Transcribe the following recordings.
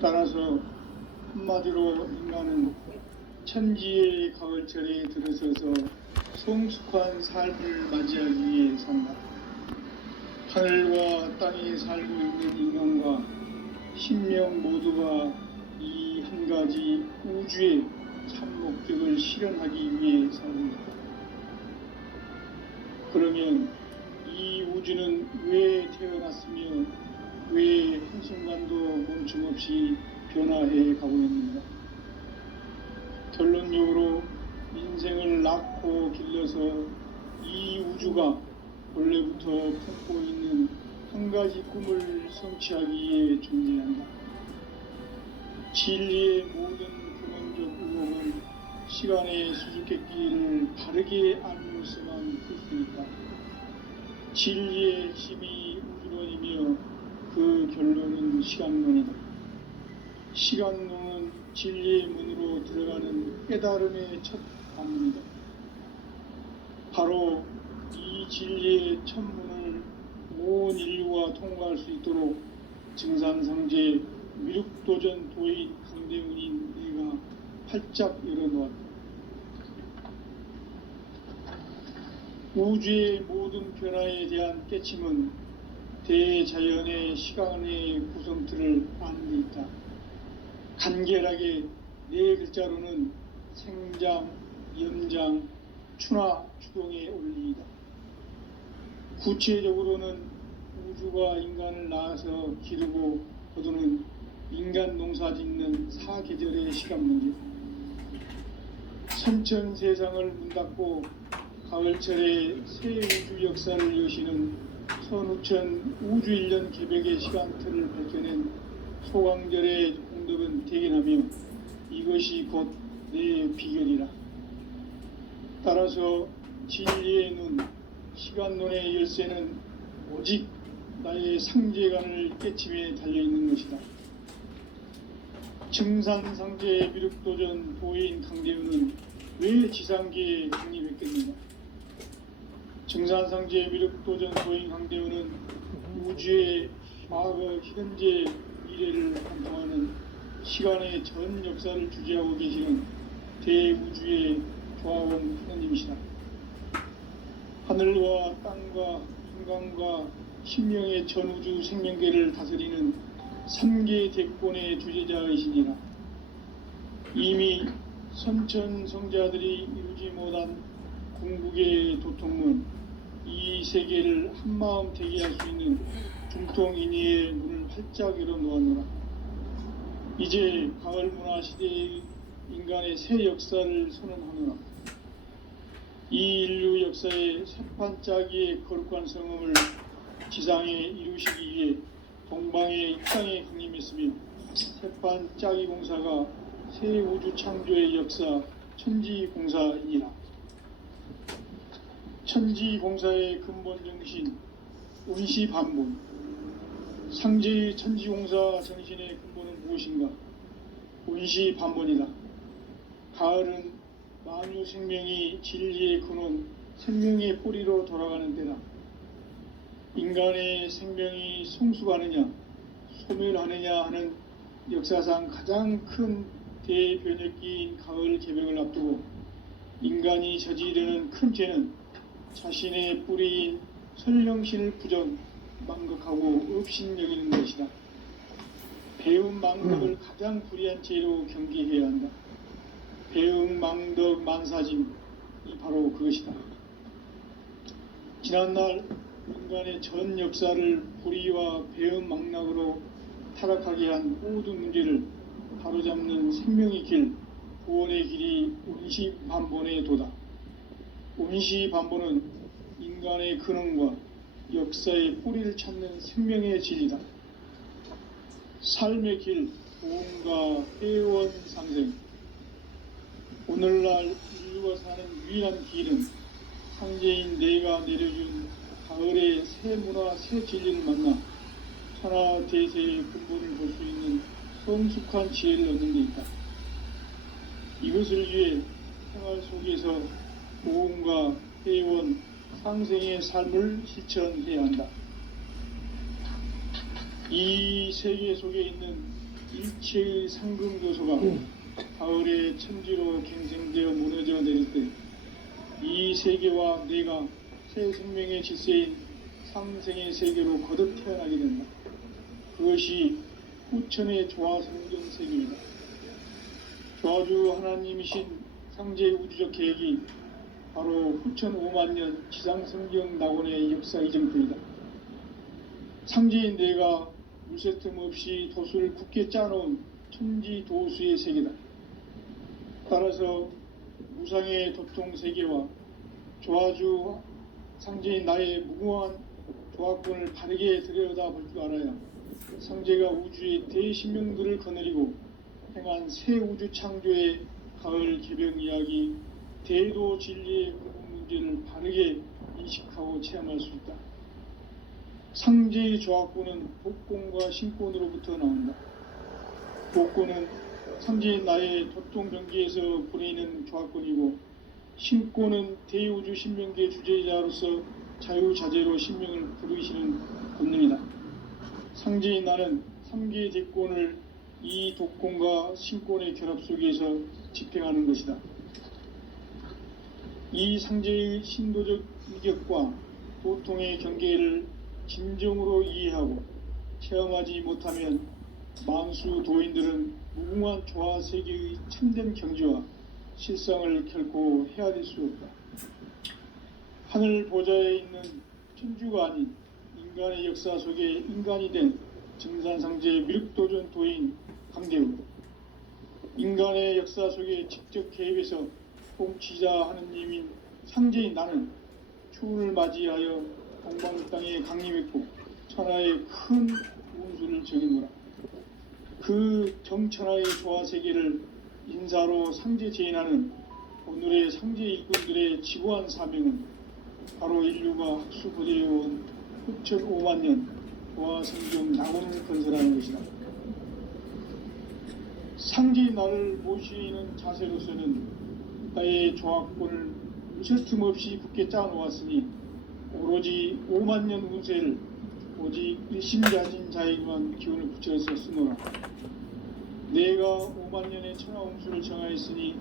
따라서 한마디로 인간은 천지의 가을철에 들어서서 성숙한 삶을 맞이하기 위해 산다. 하늘과 땅에 살고 있는 인간과 신명 모두가 이 한 가지 우주의 참 목적을 실현하기 위해 산다. 그러면 이 우주는 왜 태어났으며 왜 한순간도 멈춤없이 변화해 가고 있는가? 결론적으로 인생을 낳고 길러서 이 우주가 원래부터 품고 있는 한 가지 꿈을 성취하기 위해 존재한다. 진리의 모든 근원적 의혹은 시간의 수수께끼를 바르게 알므로서만 풀 수 있다. 진리의 힘이 우주론이며 그 결론은 시간론이다. 시간론은 진리의 문으로 들어가는 깨달음의 첫 관문이다. 바로 이 진리의 첫 문을 온 인류가 통과할 수 있도록 증산상제 미륵도전 도인 강대훈인 내가 활짝 열어놓았다. 우주의 모든 변화에 대한 깨침은 대자연의 시간의 구성틀을 아는 데 있다. 간결하게 네 글자로는 생장, 연장, 추나 추동의 원리이다. 구체적으로는 우주가 인간을 낳아서 기르고 거두는 인간 농사 짓는 사계절의 시간 문제, 선천 세상을 문 닫고 가을철에 새 우주 역사를 여시는 선우천 우주 1년 개백의 시간틀을 밝혀낸 소강절의 공덕은 대견하며 이것이 곧 내 비결이라. 따라서 진리의 눈, 시간론의 열쇠는 오직 나의 상제관을 깨침에 달려있는 것이다. 증산상제 미륵도전 도인 강대훈은 왜 지상계에 확립했겠는가? 증산상제 미륵도전 도인 강대훈은 우주의 과거, 현재, 미래를 관통하는 시간의 전 역사를 주재하고 계시는 대우주의 조화원 하느님이시다. 하늘과 땅과 인간과 신명의 전우주 생명계를 다스리는 3개 대권의 주제자이시니라. 이미 선천성자들이 이루지 못한 궁극의 도통문, 이 세계를 한마음 되게 할 수 있는 중통인의의 문을 활짝 열어놓았노라. 이제 가을 문화 시대의 인간의 새 역사를 선언하노라. 이 인류 역사의 새판짜기의 거룩한 성음을 지상에 이루시기 위해 동방의 이 땅에 강림했으며 새판짜기 공사가 새 우주 창조의 역사 천지공사이니라. 천지공사의 근본 정신 운시반본, 상제의 천지공사 정신의 근본은 무엇인가? 운시반본이다. 가을은 만유 생명이 진리의 근원, 생명의 뿌리로 돌아가는 때다. 인간의 생명이 성숙하느냐, 소멸하느냐 하는 역사상 가장 큰 대변혁기인 가을 개명을 앞두고 인간이 저지르는 큰 죄는 자신의 뿌리인 설령신을 부정, 망극하고 업신여기는 것이다. 배움 망덕을 가장 불의한 죄로 경계해야 한다. 배움 망덕 만사짐이 바로 그것이다. 지난날 인간의 전 역사를 불의와 배움 망락으로 타락하게 한 모든 문제를 바로잡는 생명의 길, 구원의 길이 운시반본의 도다. 운시반본은 인간의 근원과 역사의 뿌리를 찾는 생명의 진리다. 삶의 길, 보험과 회원 상생. 오늘날 인류가 사는 유일한 길은 상제인 내가 내려준 가을의 새 문화, 새 진리를 만나 천하 대세의 근본을 볼 수 있는 성숙한 지혜를 얻는 데 있다. 이것을 위해 생활 속에서 보험과 회원, 상생의 삶을 실천해야 한다. 이 세계 속에 있는 일체의 상금 요소가 가을의 천지로 갱생되어 무너져 내릴 때 이 세계와 내가 새 생명의 질서인 상생의 세계로 거듭 태어나게 된다. 그것이 후천의 조화성경 세계이다. 조화주 하나님이신 상제의 우주적 계획이 바로 후천 5만년 지상성경 낙원의 역사 이정표이다. 상제인 내가 물새틈 없이 도수를 굳게 짜놓은 천지 도수의 세계다. 따라서 무상의 도통 세계와 조화주 상제인 나의 무궁한 조화권을 바르게 들여다볼 줄 알아야 상제가 우주의 대신명들을 거느리고 행한 새 우주 창조의 가을 개벽 이야기 대도 진리의 구분 문제를 바르게 인식하고 체험할 수 있다. 상제의 조화권은 복권과 신권으로부터 나온다. 복권은 상제인 나의 도통 경계에서 보내는 조화권이고, 신권은 대우주 신명계 주제자로서 자유자재로 신명을 부르시는 권능이다. 상제인 나는 3개의 대권을 이 독권과 신권의 결합 속에서 집행하는 것이다. 이 상제의 신도적 위격과 도통의 경계를 진정으로 이해하고 체험하지 못하면 만수 도인들은 무궁한 조화 세계의 참된 경지와 실상을 결코 헤아릴 수 없다. 하늘 보좌에 있는 천주가 아닌 인간의 역사 속에 인간이 된 증산상제 미륵도전 도인 강대우, 인간의 역사 속에 직접 개입해서 통치자 하느님인 상제인 나는 추운을 맞이하여 동방 땅에 강림했고 천하의 큰 운수를 정해노라. 그 정천하의 조화세계를 인사로 상제 제인하는 오늘의 상제 일꾼들의 지고한 사명은 바로 인류가 학수부대해온 후천 5만년 조화성경 낙원을 건설하는 것이다. 상제의 나를 모시는 자세로서는 나의 조화권을 무쇠틈 없이 굳게 짜놓았으니 오로지 5만년 운세를 오직 일심가진 자에게만 기운을 붙여서 쓰노라. 내가 5만년의 천하운수를 정하였으니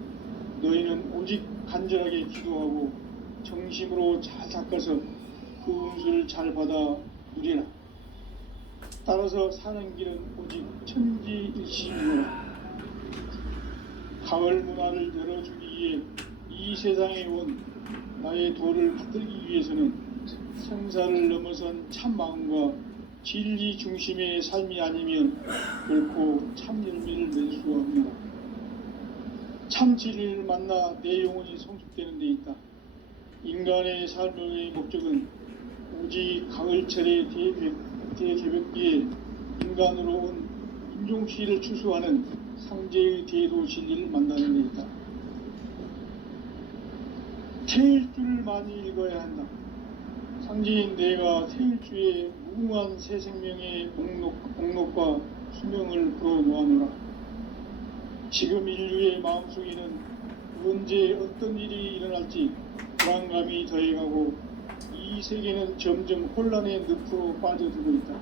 너희는 오직 간절하게 기도하고 정심으로 잘 닦아서 그 운수를 잘 받아 누리라. 따라서 사는 길은 오직 천지일심이노라. 가을 문화를 열어주기 위해 이 세상에 온 나의 도를 받들기 위해서는 성사를 넘어선 참 마음과 진리 중심의 삶이 아니면 결코 참 열매를 낼 수가 없노라. 참 진리를 만나 내 영혼이 성숙되는 데 있다. 인간의 삶의 목적은 오직 가을철의 대개벽기에 인간으로 온 인종시를 추수하는 상제의 대도 진리를 만나는 데 있다. 태일주를 많이 읽어야 한다. 상제인 내가 태일주의 무궁한 새 생명의 목록과 수명을 불어놓아노라. 지금 인류의 마음속에는 언제 어떤 일이 일어날지 불안감이 더해가고 이 세계는 점점 혼란의 늪으로 빠져들고 있다.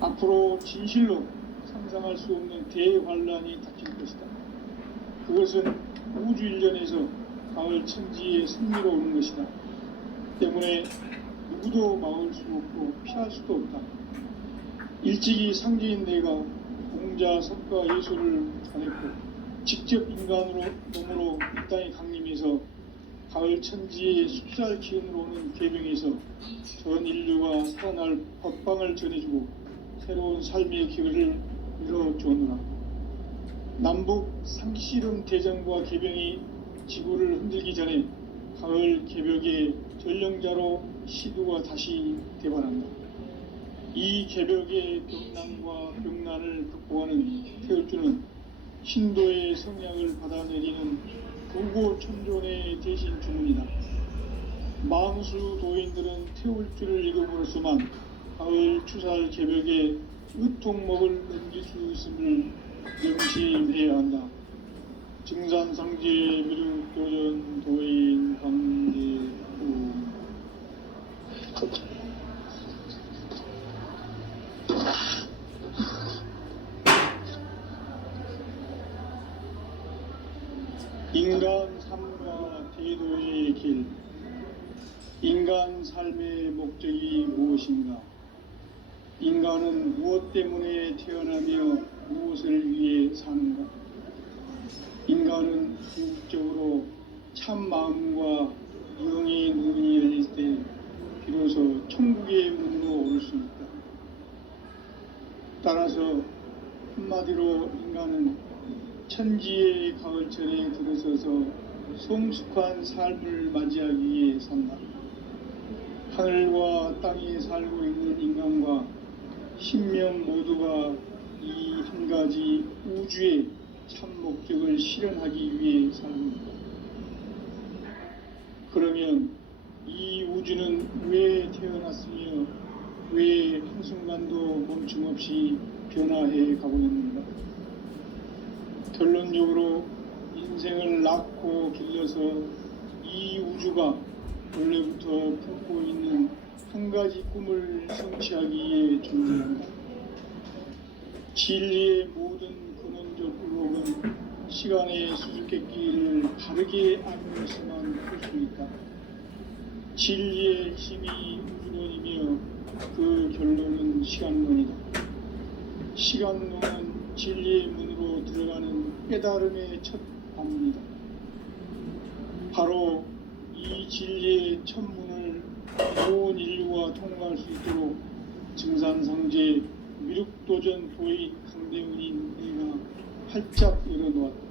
앞으로 진실로 상상할 수 없는 대환란이 닥칠 것이다. 그것은 우주 일련에서 가을 천지의 승리로 오는 것이다. 때문에 누구도 막을 수 없고 피할 수도 없다. 일찍이 상제인 내가 공자, 석가, 예술을 전했고 직접 인간으로 몸으로 이 땅에 강림해서 가을 천지의 숫살 기운으로 오는 계명에서 전 인류가 살아날 법방을 전해주고 새로운 삶의 기회를 이뤄주었노라. 남북 상씨름 대전과 개병이 지구를 흔들기 전에 가을 개벽의 전령자로 시두가 다시 대반한다. 이 개벽의 병난과 병난을 극복하는 태울주는 신도의 성향을 받아내리는 부고천존의 대신 주문이다. 만수 도인들은 태울주를 읽음으로써만 가을 추살 개벽의 의통목을 넘길 수 있음을 명심해야 한다. 증산상제 미륵도전 도인 강제우. 인간 삶과 대도의 길. 인간 삶의 목적이 무엇인가? 인간은 무엇 때문에 태어나며 무엇을 위해 사는가? 인간은 궁극적으로 참 마음과 영의 눈이 열릴 때 비로소 천국의 문으로 올 수 있다. 따라서 한마디로 인간은 천지의 가을철에 들어서서 성숙한 삶을 맞이하기 위해 산다. 하늘과 땅에 살고 있는 인간과 신명 모두가 이 한 가지 우주의 참 목적을 실현하기 위해 살고 있다. 그러면 이 우주는 왜 태어났으며 왜 한순간도 멈춤없이 변화해 가고 있는가? 결론적으로 인생을 낳고 길러서 이 우주가 원래부터 품고 있는 한 가지 꿈을 성취하기 위해 존재한다. 진리의 모든 근원적 의혹은 시간의 수수께끼를 바르게 알면서만 풀 수 있다. 진리의 힘이 우주론이며 그 결론은 시간론이다. 시간론은 진리의 문으로 들어가는 깨달음의 첫 관문이다. 바로 이 진리의 첫 문을 온 인류가 통과할 수 있도록 증산상제 미륵도전 도인 강대훈인 내가 활짝 열어놓았다.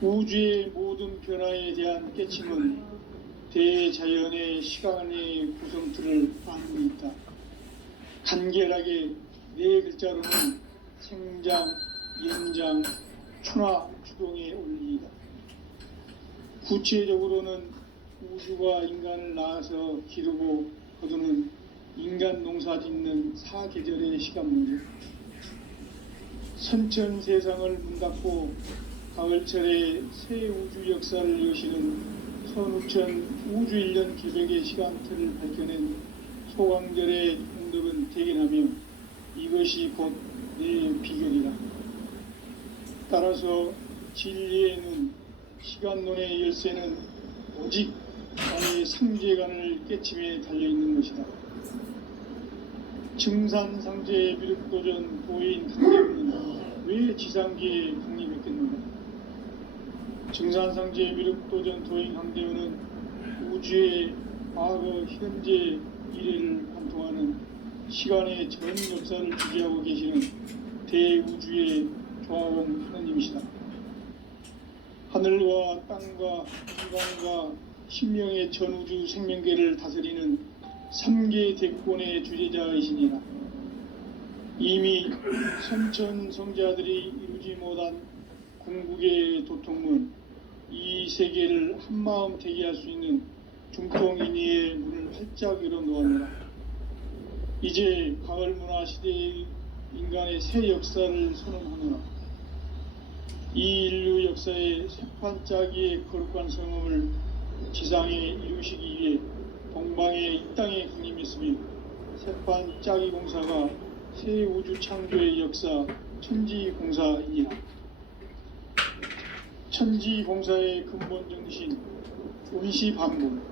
우주의 모든 변화에 대한 깨침은 대자연의 시간의 구성틀을 안고 있다. 간결하게 네 글자로는 생장, 연장, 추나, 추동의 원리이다. 구체적으로는 우주가 인간을 낳아서 기르고 거두는 인간 농사 짓는 사계절의 시간 문제. 선천 세상을 문닫고 가을철에 새 우주 역사를 여시는 선우천 우주 1년 계획의 시간틀을 밝혀낸 소강절의 응답은 대견하며 이것이 곧 내 비결이다. 따라서 진리의 눈, 시간론의 열쇠는 오직 나의 상제관을 깨침에 달려있는 것이다. 증산상제의 미륵도전 도인 강대훈은 왜 지상계에 강림했겠는가? 증산상제의 미륵도전 도인 강대훈은 우주의 과거, 현재, 미래를 관통하는 시간의 전 역사를 주재하고 계시는 대우주의 조화원 하느님이시다. 하늘과 땅과 인간과 신명의 전우주 생명계를 다스리는 3계 대권의 주재자이시니라. 이미 선천성자들이 이루지 못한 궁극의 도통문, 이 세계를 한마음 되게 할 수 있는 중통인의의 문을 활짝 열어놓았노라. 이제 가을문화 시대의 인간의 새 역사를 선언하노라. 이 인류 역사의 새판짜기의 거룩한 성음을 지상에 이루시기 위해 동방의 이 땅에 강림했으며 새판짜기 공사가 새 우주 창조의 역사 천지공사이니라. 천지공사의 근본 정신 운시반본.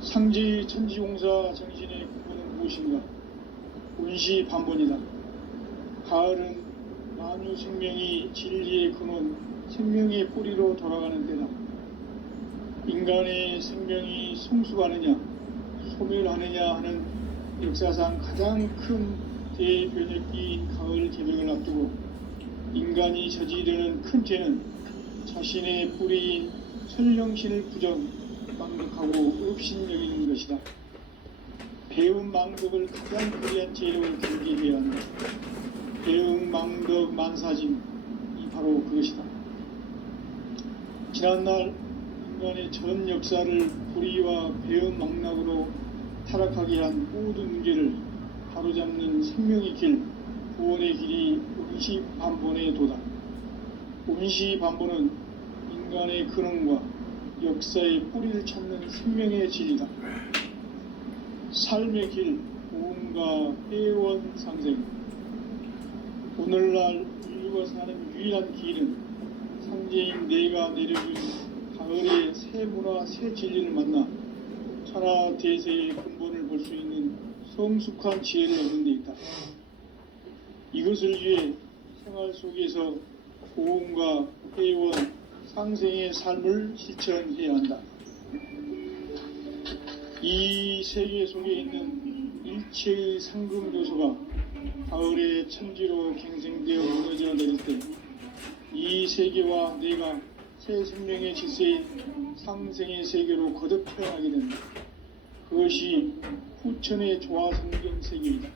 상제의 천지공사 정신의 근본은 무엇인가? 운시반본이다. 가을은 만유 생명이 진리의 근원, 생명의 뿌리로 돌아가는 때다. 인간의 생명이 성숙하느냐, 소멸하느냐 하는 역사상 가장 큰 대변혁기인 가을 개명을 앞두고 인간이 저지르는 큰 죄는 자신의 뿌리인 설령신을 부정, 망덕하고 업신여기는 것이다. 배움 망덕을 가장 불리한 죄로 경계해야 한다. 배움 망덕 만사짐이 바로 그것이다. 지난날 인간의 전 역사를 불의와 배움 망락으로 타락하게 한 모든 문제를 바로잡는 생명의 길, 구원의 길이 운시반본의 도다. 운시반본은 인간의 근원과 역사의 뿌리를 찾는 생명의 진리다. 삶의 길, 구원과 회원 상생. 오늘날 인류가 사는 유일한 길은 상제인 내가 내려준 가을의 새 문화 새 진리를 만나 천하 대세의 근본을 볼 수 있는 성숙한 지혜를 얻는 데 있다. 이것을 위해 생활 속에서 고음과 회원, 상생의 삶을 실천해야 한다. 이 세계 속에 있는 일체의 상금 요소가 가을의 천지로 갱생되어 무너져 내릴 때 이 세계와 내가 새 생명의 질서인 상생의 세계로 거듭 태어나게 된다. 그것이 후천의 조화성경 세계이다.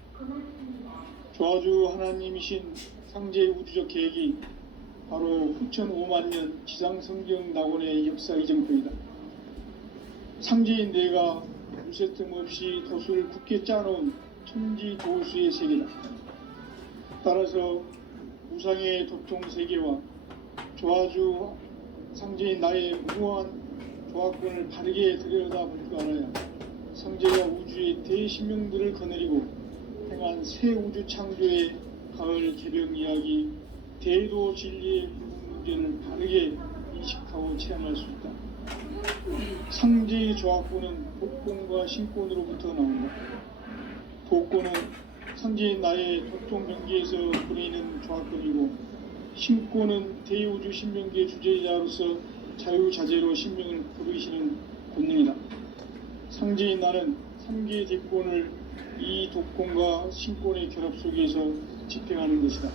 조화주 하나님이신 상제의 우주적 계획이 바로 후천 5만 년 지상성경 낙원의 역사 이정표이다. 상제인 내가 무쇠뜸 없이 도수를 굳게 짜놓은 천지 도수의 세계다. 따라서 무상의 도통 세계와 조화주 상제인 나의 무한 조화권을 바르게 들여다볼 줄 알아야 상제가 우주의 대신명들을 거느리고 행한 새 우주 창조의 가을 개벽 이야기 대도 진리의 문제를 바르게 인식하고 체험할 수 있다. 상제의 조화권은 복권과 신권으로부터 나온다. 복권은 상제인 나의 도통 경계에서 보내는 조화권이고 신권은 대우주 신명기의 주제자로서 자유자재로 신명을 부르시는 권능이다. 상제인 나는 3개의 대권을 이 독권과 신권의 결합 속에서 집행하는 것이다.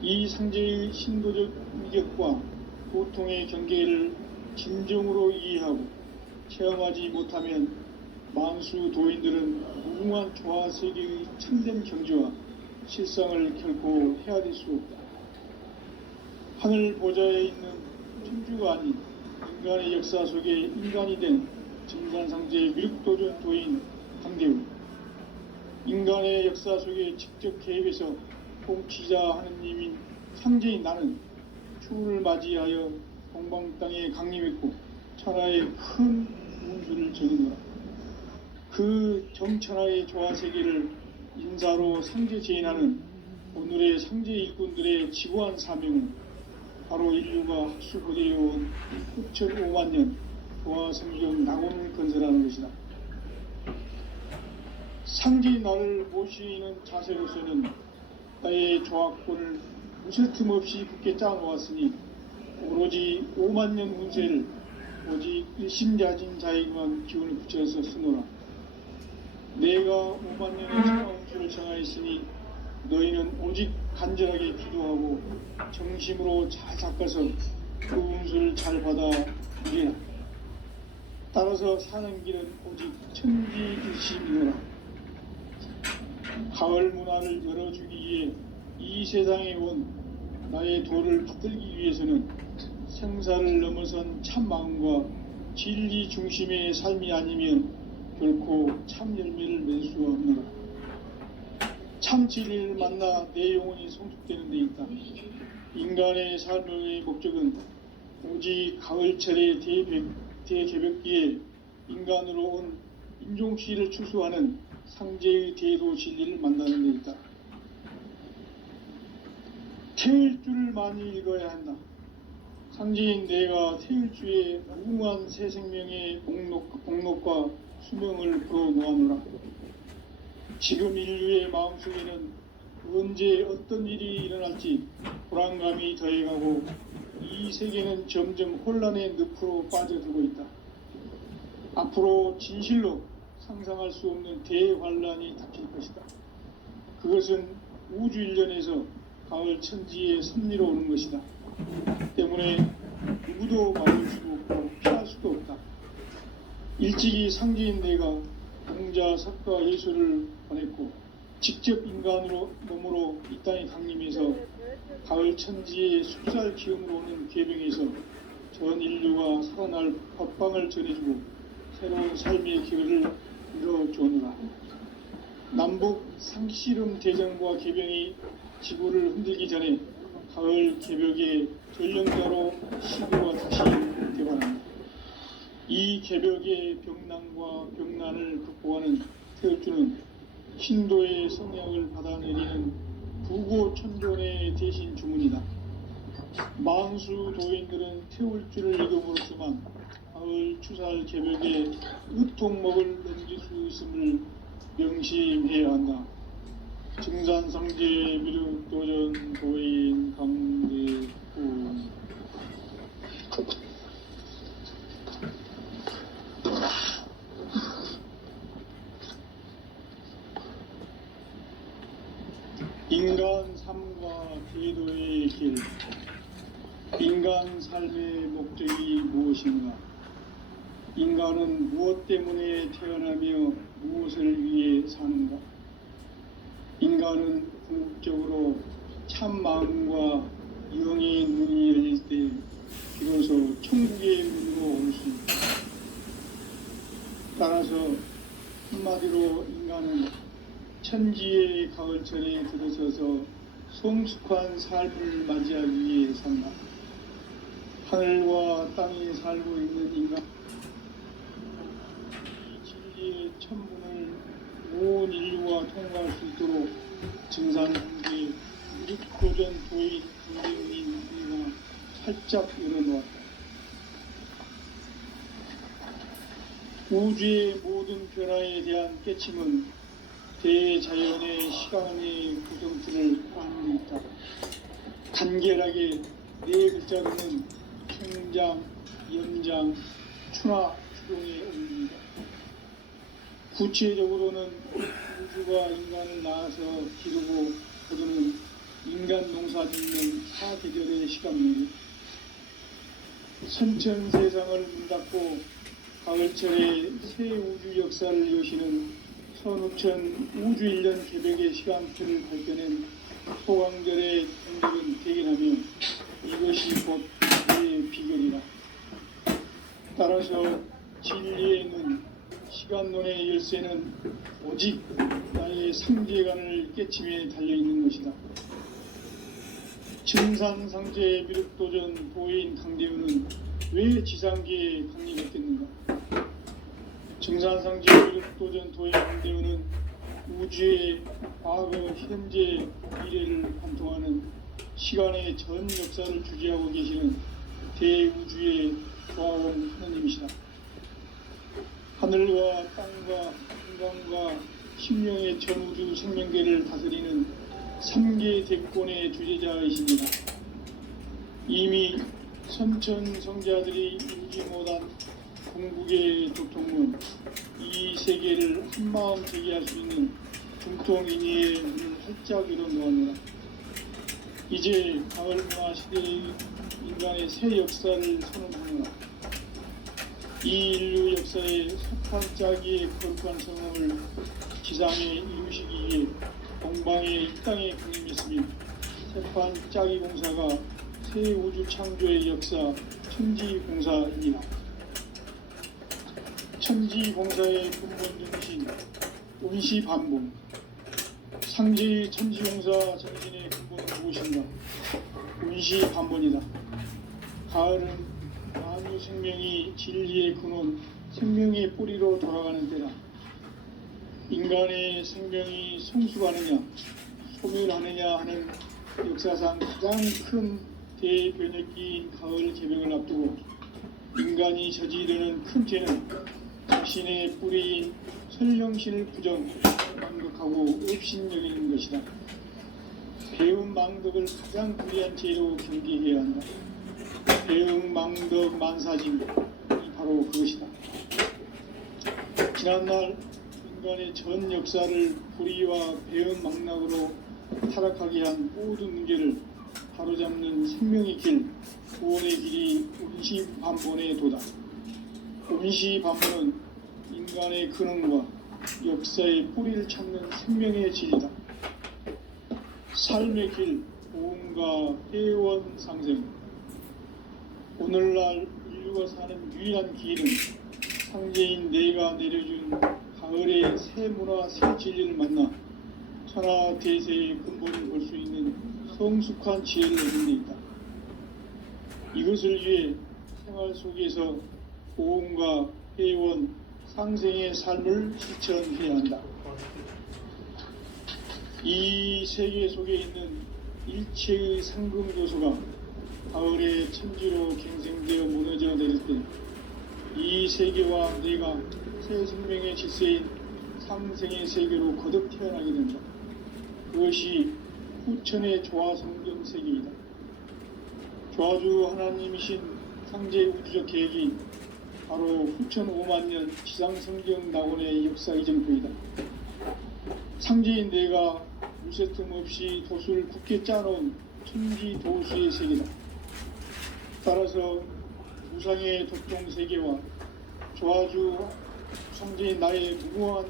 이 상제의 신도적 위격과 보통의 경계를 진정으로 이해하고 체험하지 못하면 만수 도인들은 무궁한 조화세계의 참된 경지와 실상을 결코 헤아릴 수 없다. 하늘 보좌에 있는 천주가 아닌 인간의 역사 속에 인간이 된 증산상제의 미륵도전 도인 강대우, 인간의 역사 속에 직접 개입해서 통치자 하느님인 상제인 나는 추후를 맞이하여 동방 땅에 강림했고 천하의 큰 운수를 전이노라. 그 정천하의 조화세계를 인사로 상제 제인하는 오늘의 상제 일꾼들의 지고한 사명은 바로 인류가 학수고대해온 6,5만 년 조화성경 낙원을 건설하는 것이다. 상제인 나를 모시는 자세로서는 나의 조화권을 무쇠 틈 없이 굳게 짜놓았으니 오로지 5만 년 운세를 오직 일심자진 자에게만 기운을 붙여서 쓰노라. 내가 5만 년의 천하 운수를 정하였으니 너희는 오직 간절하게 기도하고 정심으로 잘 닦아서 그 운수를 잘 받아 누리라. 따라서 사는 길은 오직 천지일심이노라. 가을 문화를 열어주기 위해 이 세상에 온 나의 도를 받들기 위해서는 생사를 넘어선 참 마음과 진리 중심의 삶이 아니면 결코 참 열매를 맺을 수가 없노라. 참 진리를 만나 내 영혼이 성숙되는 데 있다. 인간의 삶의 목적은 오직 가을철의 대개벽기에 인간으로 온 인종시를 추수하는 상제의 대도 진리를 만나는 데 있다. 태일 줄을 많이 읽어야 한다. 상제인 내가 태일주의 무궁한 새 생명의 복록과 수명을 불어 모아노라. 지금 인류의 마음속에는 언제 어떤 일이 일어날지 불안감이 더해가고 이 세계는 점점 혼란의 늪으로 빠져들고 있다. 앞으로 진실로 상상할 수 없는 대환란이 닥칠 것이다. 그것은 우주 일련에서 가을 천지의 섭리로 오는 것이다. 때문에 누구도 막을 수도 없고 피할 수도 없다. 일찍이 상제인 내가 공자, 석가, 예수를 보냈고 직접 인간으로 몸으로 이 땅에 강림해서 가을 천지의 숫살 기음으로 오는 계병에서 전 인류가 살아날 법방을 전해주고 새로운 삶의 기회를 이뤄주오노라. 남북 상씨름 대전과 계병이 지구를 흔들기 전에 가을 개벽의 전령자로 시구가 다시 되관한다. 이 개벽의 병난과 병난을 극복하는 태울주는 신도의 성향을 받아내리는 부고천존의 대신 주문이다. 만수 도인들은 태울 줄을 이름으로서만 가을 추살 개벽에 으통먹을 넘길 수 있음을 명심해야 한다. 증산상제 미륵도전 도인 강대구. 인간 삶과 제도의 길. 인간 삶의 목적이 무엇인가? 인간은 무엇 때문에 태어나며 무엇을 위해 사는가? 인간은 궁극적으로 참 마음과 영의 눈이 열릴 때 비로소 천국의 문으로 올 수 있다. 따라서 한마디로 인간은 천지의 가을철에 들어서서 성숙한 삶을 맞이하기 위해 산다. 하늘과 땅에 살고 있는 인간, 진리의 천문을 온 인류가 통과할 수 있도록 증산상제 미륵도전 도인 강대훈인 우리가 살짝 열어놓았다. 우주의 모든 변화에 대한 깨침은 대자연의 시간의 구성틀을 안고 있다. 간결하게 네 글자로는 성장, 연장, 추나 추동의 의미이다. 구체적으로는 우주가 인간을 낳아서 기르고 거두는 인간 농사 짓는 사계절의 시간입니다. 선천 세상을 문 닫고 가을철에 새 우주 역사를 여시는 선우천 우주 1년 개벽의 시간표를 발견한 소강절의 동력은 대견하며 이것이 곧 내 비결이다. 따라서 진리의 눈, 시간론의 열쇠는 오직 나의 상제관을 깨침에 달려있는 것이다. 증산상제 미륵도전 도인 강대훈은 왜 지상계에 강림했겠는가? 증산상제 미륵도전 도인 강대훈은 우주의 과거, 현재, 미래를 관통하는 시간의 전 역사를 주재하고 계시는 대우주의 조화원 하느님이시다. 하늘과 땅과 인간과 심령의 전우주 생명계를 다스리는 3계 대권의 주재자이십니다. 이미 선천 성자들이 읽지 못한 궁극의 도통문, 이 세계를 한마음 제기할 수 있는 중통인의의 문을 활짝 열어놓았노라. 이제 가을 문화 시대의 인간의 새 역사를 선언하노라. 이 인류 역사의 석판짜기의 거룩한 성함을 지상에 이루시기 위해 동방의 이 땅에 강림했으며 석판짜기 공사가 새 우주 창조의 역사 천지공사입니다. 천지공사의 근본 정신 운시반복. 상제의 천지공사 정신의 근본은 무엇인가? 운시반본이다. 가을은 만유 생명이 진리의 근원, 생명의 뿌리로 돌아가는 때다. 인간의 생명이 성숙하느냐, 소멸하느냐 하는 역사상 가장 큰 대변혁기인 가을 개벽을 앞두고 인간이 저지르는 큰 죄는 자신의 뿌리인 설령신을 부정, 망덕하고 업신여기는 것이다. 배움 망덕을 가장 불리한 죄로 경계해야 한다. 배움 망덕 만사징이 바로 그것이다. 지난날 인간의 전 역사를 불의와 배움 망락으로 타락하게 한 모든 문제를 바로잡는 생명의 길, 구원의 길이 운시반본의 도다. 운시반본은 인간의 근원과 역사의 뿌리를 찾는 생명의 질이다. 삶의 길, 보험과 회원 상생. 오늘날 인류가 사는 유일한 길은 상제인 내가 내려준 가을의 새 문화, 새 진리를 만나 천하 대세의 근본을 볼 수 있는 성숙한 지혜를 얻는 데 있다. 이것을 위해 생활 속에서 보험과 회원, 상생의 삶을 실천해야 한다. 이 세계 속에 있는 일체의 상금 요소가 가을의 천지로 갱생되어 무너져 내릴 때 이 세계와 내가 새 생명의 질서인 상생의 세계로 거듭 태어나게 된다. 그것이 후천의 조화성경 세계이다. 조화주 하나님이신 상제 우주적 계획이 바로 후천 5만년 지상성경 낙원의 역사 이정표이다. 상제인 내가 무쇠틈 없이 도수를 굳게 짜놓은 천지 도수의 세계다. 따라서 무상의 독종 세계와 조화주 상제인 나의 무궁한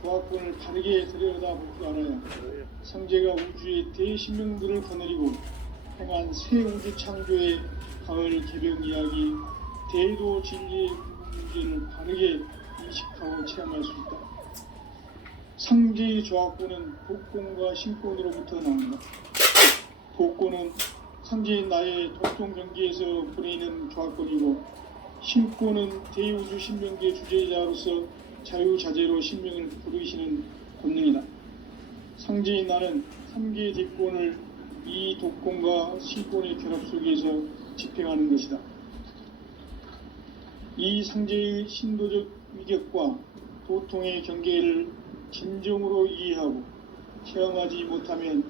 조화권을 바르게 들여다볼 줄 알아야 상제가 우주의 대신명들을 거느리고 행한 새 우주 창조의 가을 개벽 이야기 대도 진리의 문제를 바르게 인식하고 체험할 수 있다. 상제의 조화권은 복권과 신권으로부터 나온다. 복권은 상제인 나의 독종 경기에서 보내는 조화권이고, 신권은 대우주 신명기의 주제자로서 자유자재로 신명을 부르시는 권능이다. 상제인 나는 3개의 대권을 이 독권과 신권의 결합 속에서 집행하는 것이다. 이 상제의 신도적 위격과 도통의 경계를 진정으로 이해하고 체험하지 못하면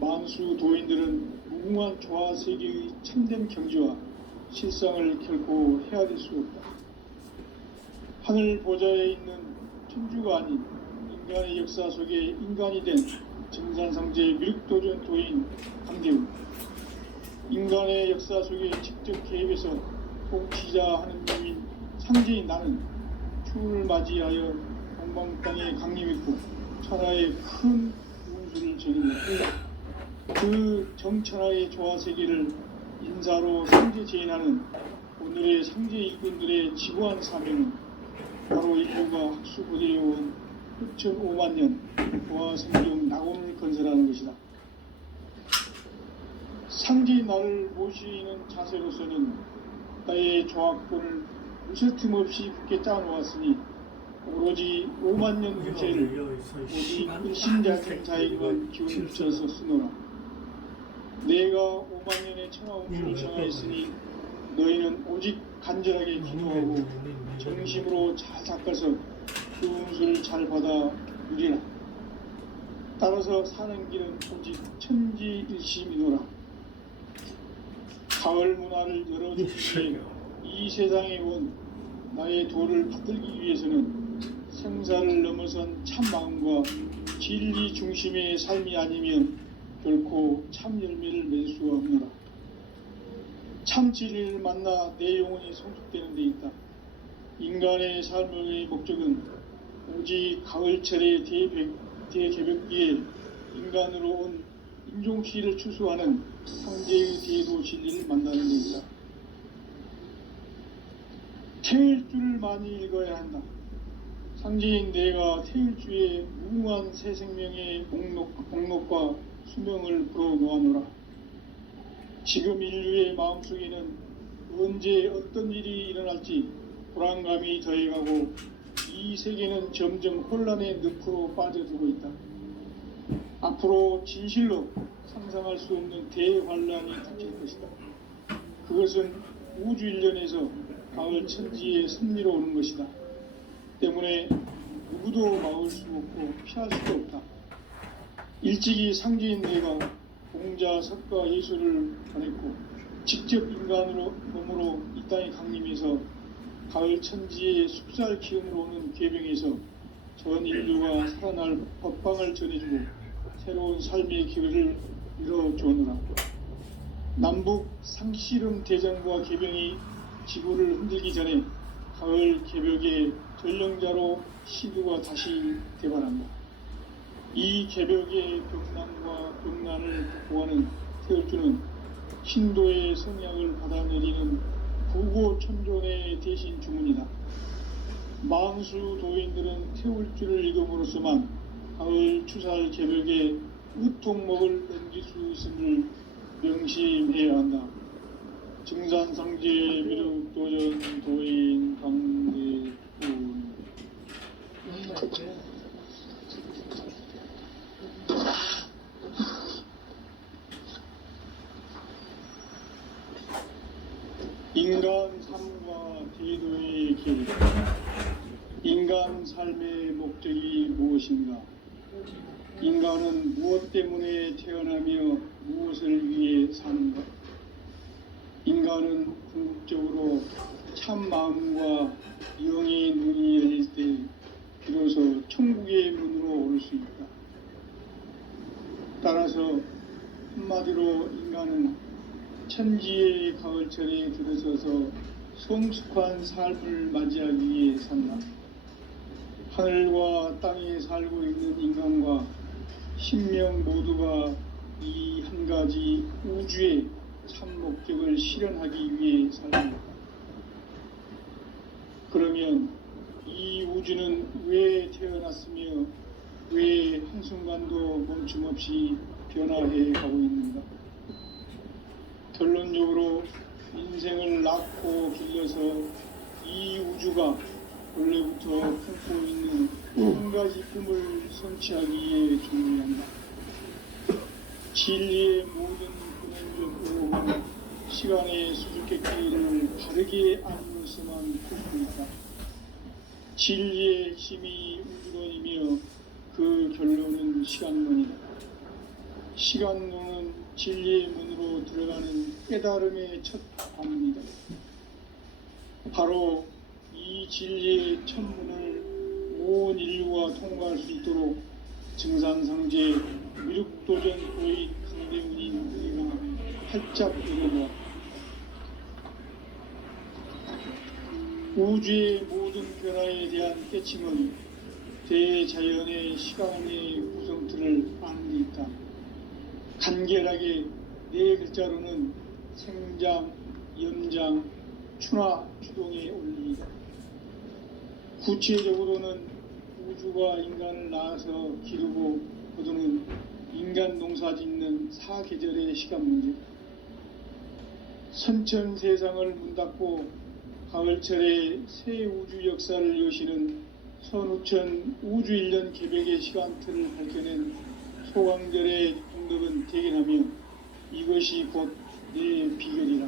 만수 도인들은 무궁한 조화 세계의 참된 경지와 실상을 결코 헤아릴 수 없다. 하늘 보좌에 있는 천주가 아닌 인간의 역사 속에 인간이 된 증산상제 미륵도전 도인 강대우, 인간의 역사 속에 직접 개입해서 통치자 하는 놈인 상제인 나는 추운을 맞이하여 동방 땅에 강림했고 천하의 큰 운수를 전입했다. 그 정천하의 조화세계를 인사로 상제 제인하는 오늘의 상제 일꾼들의 지구한 사명은 바로 인류가 학수고대해온 후천 5만년 조화성경 낙원을 건설하는 것이다. 상제인 나를 모시는 자세로서는 나의 조화권을 무쇠틈 없이 굳게 짜놓았으니 오로지 5만년 유세를 오직 일신자생자에게만 기운을 붙여서 쓰노라. 내가 5만년의 천하운수를 정하였으니 너희는 오직 간절하게 기도하고 정심으로 잘 닦아서 그 운수를 잘 받아 누리라. 따라서 사는 길은 오직 천지일심이노라. 가을 문화를 열어주기에 이 세상에 온 나의 도를 받들기 위해서는 생사를 넘어선 참마음과 진리 중심의 삶이 아니면 결코 참 열매를 맺을 수가 없노라. 참 진리를 만나 내 영혼이 성숙되는 데 있다. 인간의 삶의 목적은 오직 가을철의 대개벽기에 인간으로 온 인종시를 추수하는 상제의 대도 진리를 만나는 데 있다. 태일주를 많이 읽어야 한다. 상제인 내가 태일주의 무궁한 새 생명의 목록과 수명을 불어놓아노라. 지금 인류의 마음속에는 언제 어떤 일이 일어날지 불안감이 더해가고 이 세계는 점점 혼란의 늪으로 빠져들고 있다. 앞으로 진실로 상상할 수 없는 대환란이 닥칠 것이다. 그것은 우주 일련에서 가을 천지의 섭리로 오는 것이다. 때문에 누구도 막을 수 없고 피할 수도 없다. 일찍이 상제인 내가 공자, 석가, 예수를 보냈고 직접 인간으로 몸으로 이 땅에 강림해서 가을 천지의 숲살 기음으로 오는 괴병에서 전 인류가 살아날 법방을 전해주고 새로운 삶의 기회를 이뤄주느라. 남북 상씨름 대전과 개병이 지구를 흔들기 전에 가을 개벽의 전령자로 시두가 다시 대발한다. 이 개벽의 벽난과 벽난을 극복하는 태울주는 신도의 성향을 받아내리는 부고천존의 대신 주문이다. 만수 도인들은 태울주를 읽음으로써만 가을 추살 개벽의 으통목을 넘길 수 있음을 명심해야 한다. 증산상제 미륵도전 도인 강대훈. 인간 삶과 제도의 길. 인간 삶의 목적이 무엇인가? 인간은 무엇 때문에 태어나며 무엇을 위해 사는가? 인간은 궁극적으로 참 마음과 영의 눈이 열릴 때 비로소 천국의 문으로 오를 수 있다. 따라서 한마디로 인간은 천지의 가을철에 들어서서 성숙한 삶을 맞이하기 위해 산다. 하늘과 땅에 살고 있는 인간과 신명 모두가 이 한 가지 우주의 참 목적을 실현하기 위해 살다. 그러면 이 우주는 왜 태어났으며 왜 한순간도 멈춤없이 변화해 가고 있는가? 결론적으로 인생을 낳고 길러서 이 우주가 원래부터 품고 있는 한 가지 꿈을 성취하기에 준비한다. 진리의 모든 근원적 의혹은 시간의 수수께끼를 바르게 알므로서만 풀 수 있다. 진리의 힘이 우주론이며 그 결론은 시간론이다. 시간론은 진리의 문으로 들어가는 깨달음의 첫 관문이다. 바로 이 진리의 첫 문을 온 인류가 통과할 수 있도록 증산상제 미륵도전 도의 강대문인 우리가 활짝 열어보았다. 우주의 모든 변화에 대한 깨침은 대자연의 시간의 구성틀을 아는 데 있다. 간결하게 네 글자로는 생장, 연장, 추나 추동의 원리이다. 구체적으로는 우주가 인간을 낳아서 기르고 거두는 인간 농사 짓는 사계절의 시간 문제. 선천 세상을 문 닫고 가을철에 새 우주 역사를 여시는 선우천 우주 1년 개백의 시간틀을 밝혀낸 소강절의 동덕은 대견하며 이것이 곧 내 비결이라.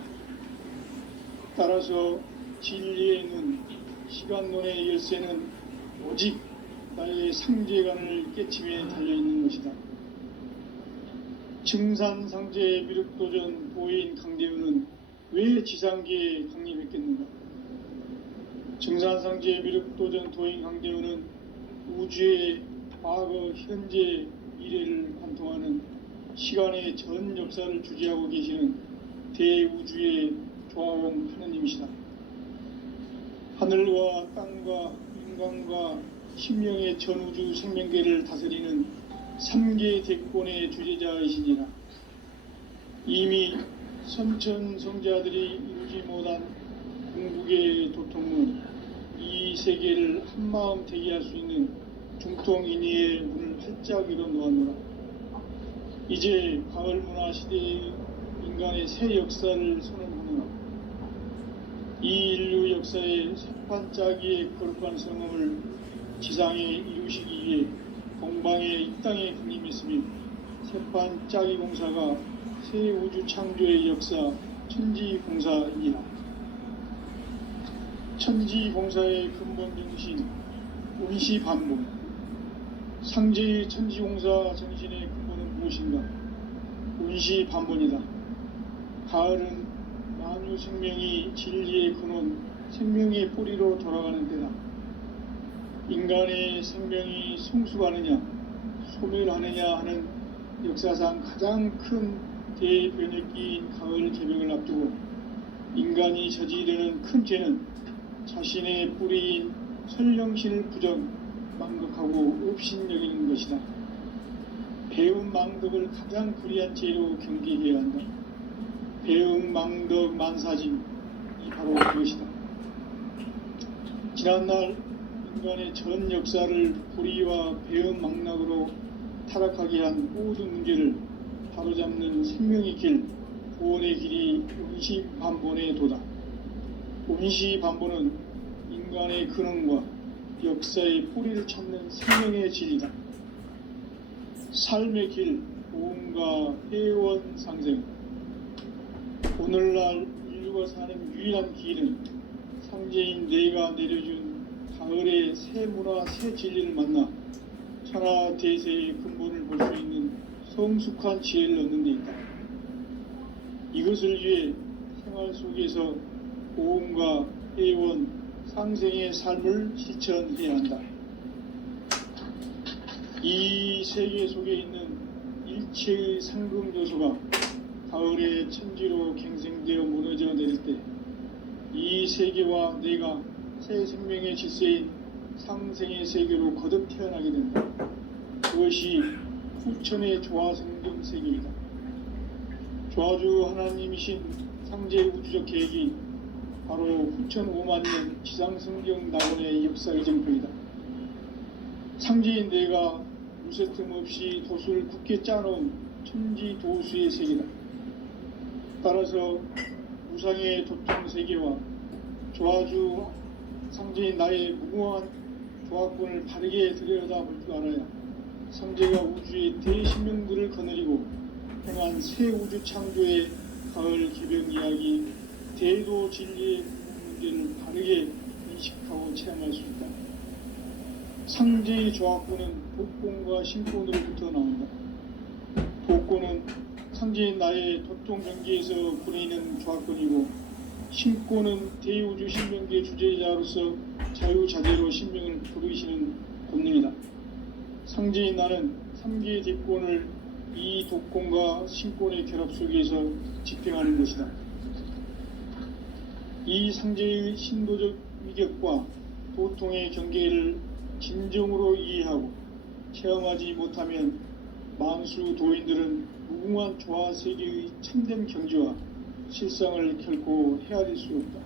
따라서 진리의 눈, 시간론의 열쇠는 오직 나의 상제관을 깨침에 달려있는 것이다. 증산상제 미륵도전 도인 강대우는 왜 지상계에 강림했겠는가? 증산상제 미륵도전 도인 강대우는 우주의 과거, 현재, 미래를 관통하는 시간의 전 역사를 주재하고 계시는 대우주의 조화원 하느님이시다. 하늘과 땅과 인간과 신명의 전우주 생명계를 다스리는 3계 대권의 주재자이시니라. 이미 선천성자들이 이루지 못한 궁극의 도통은 이 세계를 한마음 되게 할 수 있는 중통인의의 문을 활짝 열어 놓았노라. 이제 가을문화 시대의 인간의 새 역사를 선언하노라. 이 인류 역사의 새판짜기의 거룩한 성험을 지상에 이루시기 위해 동방의 이 땅에 강림했으며 새판짜기 공사가 새 우주 창조의 역사 천지공사이니라. 천지공사의 근본 정신 운시반복. 상제의 천지공사 정신의 근본은 무엇인가? 운시반복이다. 가을은 만유 생명이 진리의 근원, 생명의 뿌리로 돌아가는 때다. 인간의 생명이 성숙하느냐, 소멸하느냐 하는 역사상 가장 큰 대변혁기인 가을 개벽을 앞두고 인간이 저지르는 큰 죄는 자신의 뿌리인 설령신을 부정, 망극하고 업신여기는 것이다. 배움 망덕을 가장 불의한 죄로 경계해야 한다. 배움 망덕 만사짐이 바로 그것이다. 지난날 인간의 전 역사를 불의와 배움 망락으로 타락하게 한 모든 문제를 바로잡는 생명의 길, 구원의 길이 운시반본의 도다. 운시반본은 인간의 근원과 역사의 뿌리를 찾는 생명의 진리다. 삶의 길, 보험과 회원 상생. 오늘날 인류가 먹고 사는 유일한 길은 상제인 내가 내려준 가을의 새 문화 새 진리를 만나 천하 대세의 근본을 볼 수 있는 성숙한 지혜를 얻는 데 있다. 이것을 위해 생활 속에서 고음과 회원, 상생의 삶을 실천해야 한다. 이 세계 속에 있는 일체의 상금 요소가 가을의 천지로 갱생되어 무너져 내릴 때 이 세계와 내가 새 생명의 질서인 상생의 세계로 거듭 태어나게 된다. 그것이 후천의 조화성경 세계이다. 조화주 하나님이신 상제 우주적 계획이 바로 후천 5만 년 지상성경 낙원의 역사의 정표이다. 상제인 내가 무쇠 틈 없이 도수를 굳게 짜놓은 천지 도수의 세계다. 따라서 우상의 도통 세계와 조화주 상제인 나의 무궁한 조합권을 바르게 들여다볼 줄 알아야 상제가 우주의 대신명들을 거느리고 행한 새 우주 창조의 가을 개벽 이야기 대도 진리의 문제를 바르게 인식하고 체험할 수 있다. 상제의 조합권은 복권과 신권으로부터 나온다. 복권은 상제인 나의 도통 경계에서 부리는 조합권이고 신권은 대우주 신명계 주제자로서 자유자재로 신명을 부르시는 본능이다. 상제인 나는 3개의 대권을 이 독권과 신권의 결합 속에서 집행하는 것이다. 이 상제의 신도적 위격과 도통의 경계를 진정으로 이해하고 체험하지 못하면 만수 도인들은 무궁한 조화 세계의 참된 경지와 실상을 결코 헤아릴 수 없다.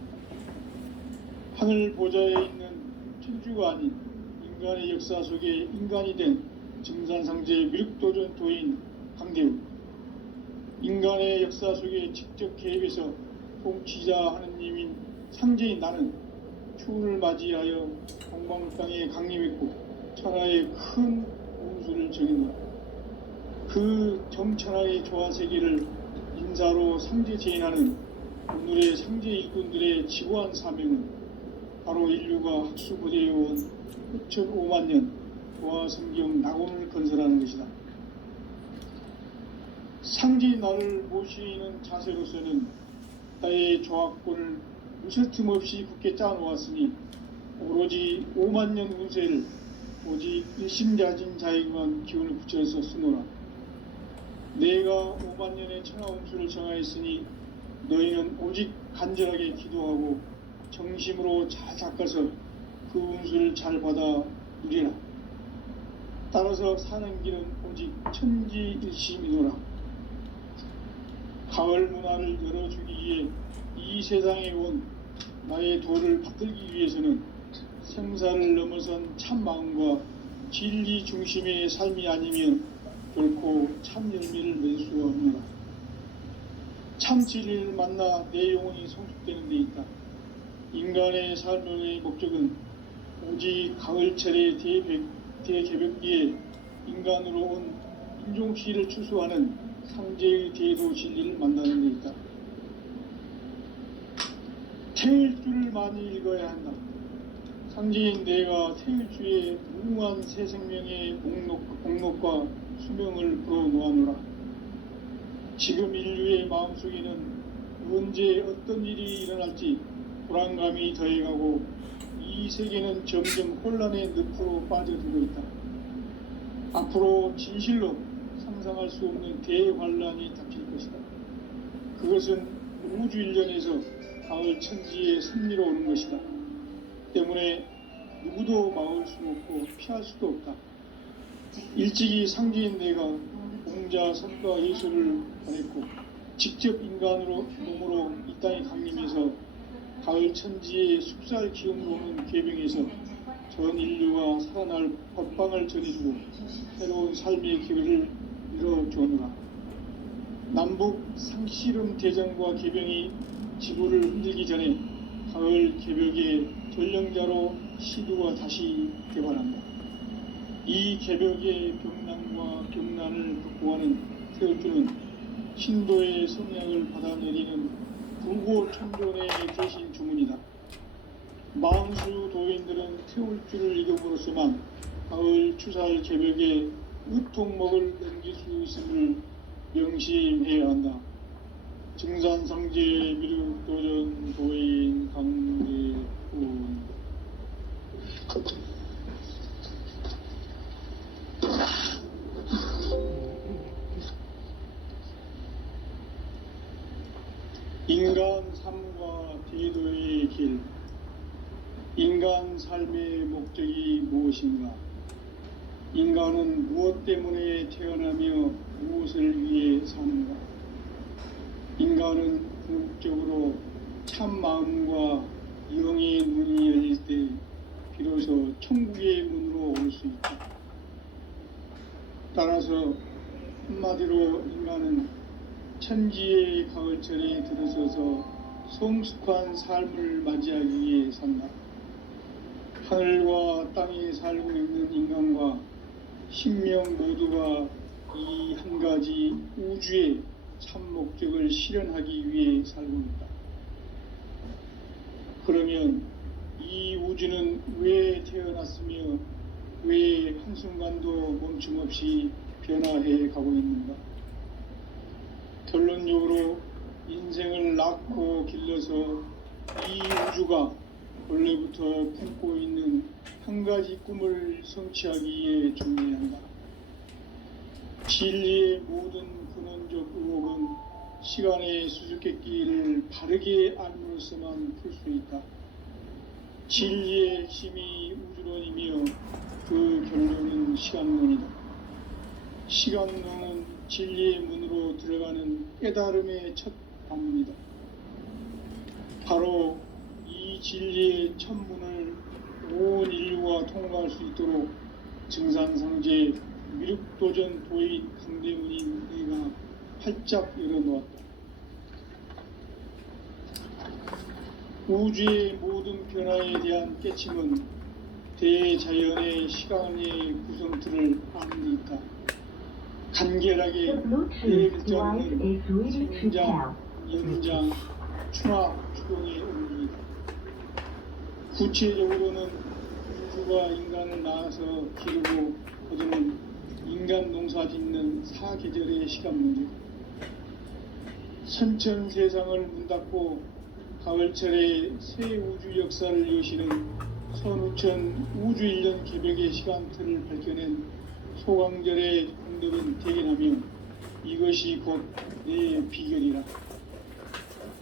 하늘 보좌에 있는 천주가 아닌 인간의 역사 속에 인간이 된 증산상제의 미륵도전 도인 강대우, 인간의 역사 속에 직접 개입해서 통치자 하느님인 상제인 나는 추운을 맞이하여 동방땅에 강림했고 천하의 큰 운수를 정했노라. 그 정천하의 조화세계를 인사로 상제 제인하는 오늘의 상제 일꾼들의 지고한 사명은 바로 인류가 학수고대해온 후천 5만 년 조화성경 낙원을 건설하는 것이다. 상제인 나를 모시는 자세로서는 나의 조합권을 무쇠틈 없이 굳게 짜놓았으니 오로지 5만 년 운세를 오직 일심자진 자에게만 기운을 붙여서 쓰노라. 내가 5만 년의 천하 운수를 정하였으니 너희는 오직 간절하게 기도하고 정심으로 잘 닦아서 그 운수를 잘 받아 누리라. 따라서 사는 길은 오직 천지일심이노라. 가을 문화를 열어주기 위해 이 세상에 온 나의 도를 받들기 위해서는 생사를 넘어선 참 마음과 진리 중심의 삶이 아니면 결코 참 열매를 맺을 수가 없노라. 참 진리를 만나 내 영혼이 성숙되는 데 있다. 인간의 삶의 목적은 오직 가을철의 대개벽기에 인간으로 온 인종시를 추수하는 상제의 대도 진리를 만나는 데 있다. 태일주를 많이 읽어야 한다. 상제인 내가 태일주의 무궁한 새 생명의 목록과 수명을 풀어놓아노라. 지금 인류의 마음속에는 언제 어떤 일이 일어날지 불안감이 더해가고 이 세계는 점점 혼란의 늪으로 빠져들고 있다. 앞으로 진실로 상상할 수 없는 대환란이 닥칠 것이다. 그것은 우주 일련에서 가을 천지의 섭리로 오는 것이다. 때문에 누구도 막을 수 없고 피할 수도 없다. 일찍이 상제인 내가 공자, 석가, 예수를 보냈고 직접 인간으로 몸으로 이 땅에 강림해서 가을 천지의 숙살 기운으로 오는 계명에서 전 인류가 살아날 법방을 전해주고 새로운 삶의 기회를 이뤄주오노라. 남북 상씨름 대전과 개병이 지구를 흔들기 전에 가을 개벽의 전령자로 시두가 다시 개발한다. 이 개벽의 병난과 병난을 극복하는 태울주는 신도의 성향을 받아내리는 불고 천존의 대신 주문이다. 만수 도인들은 태울 줄을 이름으로서만 가을 추살 개벽에 으통먹을 넘길 수 있음을 명심해야 한다. 증산상제 미륵도전 도인 강대훈. 인간 삶과 대도의 길. 인간 삶의 목적이 무엇인가? 인간은 무엇 때문에 태어나며 무엇을 위해 사는가? 인간은 궁극적으로 참 마음과 영의 문이 열릴 때 비로소 천국의 문으로 올 수 있다. 따라서 한마디로 인간은 천지의 가을철에 들어서서 성숙한 삶을 맞이하기 위해 산다. 하늘과 땅에 살고 있는 인간과 신명 모두가 이 한 가지 우주의 참 목적을 실현하기 위해 살고 있다. 그러면 이 우주는 왜 태어났으며 왜 한순간도 멈춤없이 변화해 가고 있는가? 결론적으로 인생을 낳고 길러서 이 우주가 원래부터 품고 있는 한 가지 꿈을 성취하기 위해 준비한다. 진리의 모든 근원적 의혹은 시간의 수수께끼를 바르게 알므로서만 풀 수 있다. 진리의 핵심이 우주론이며 그 결론은 시간론이다. 시간론은 진리의 문으로 들어가는 깨달음의 첫 방문이다. 바로 이 진리의 첫 문을 온 인류가 통과할 수 있도록 증산상제 미륵도전 도인 강대훈인 내가 활짝 열어놓았다. 우주의 모든 변화에 대한 깨침은 대자연의 시간의 구성틀을 아는 데 있다. 간결하게 대글자 없는 성장, 연장, 추락, 추동의 원리이다. 구체적으로는 우주가 인간을 낳아서 기르고 거두는 인간 농사 짓는 사계절의 시간 문제. 선천 세상을 문 닫고 가을철에 새 우주 역사를 여시는 선우천 우주 1년 개벽의 시간틀을 밝혀낸 소강절의 공덕은 대견하며 이것이 곧 내 비결이라.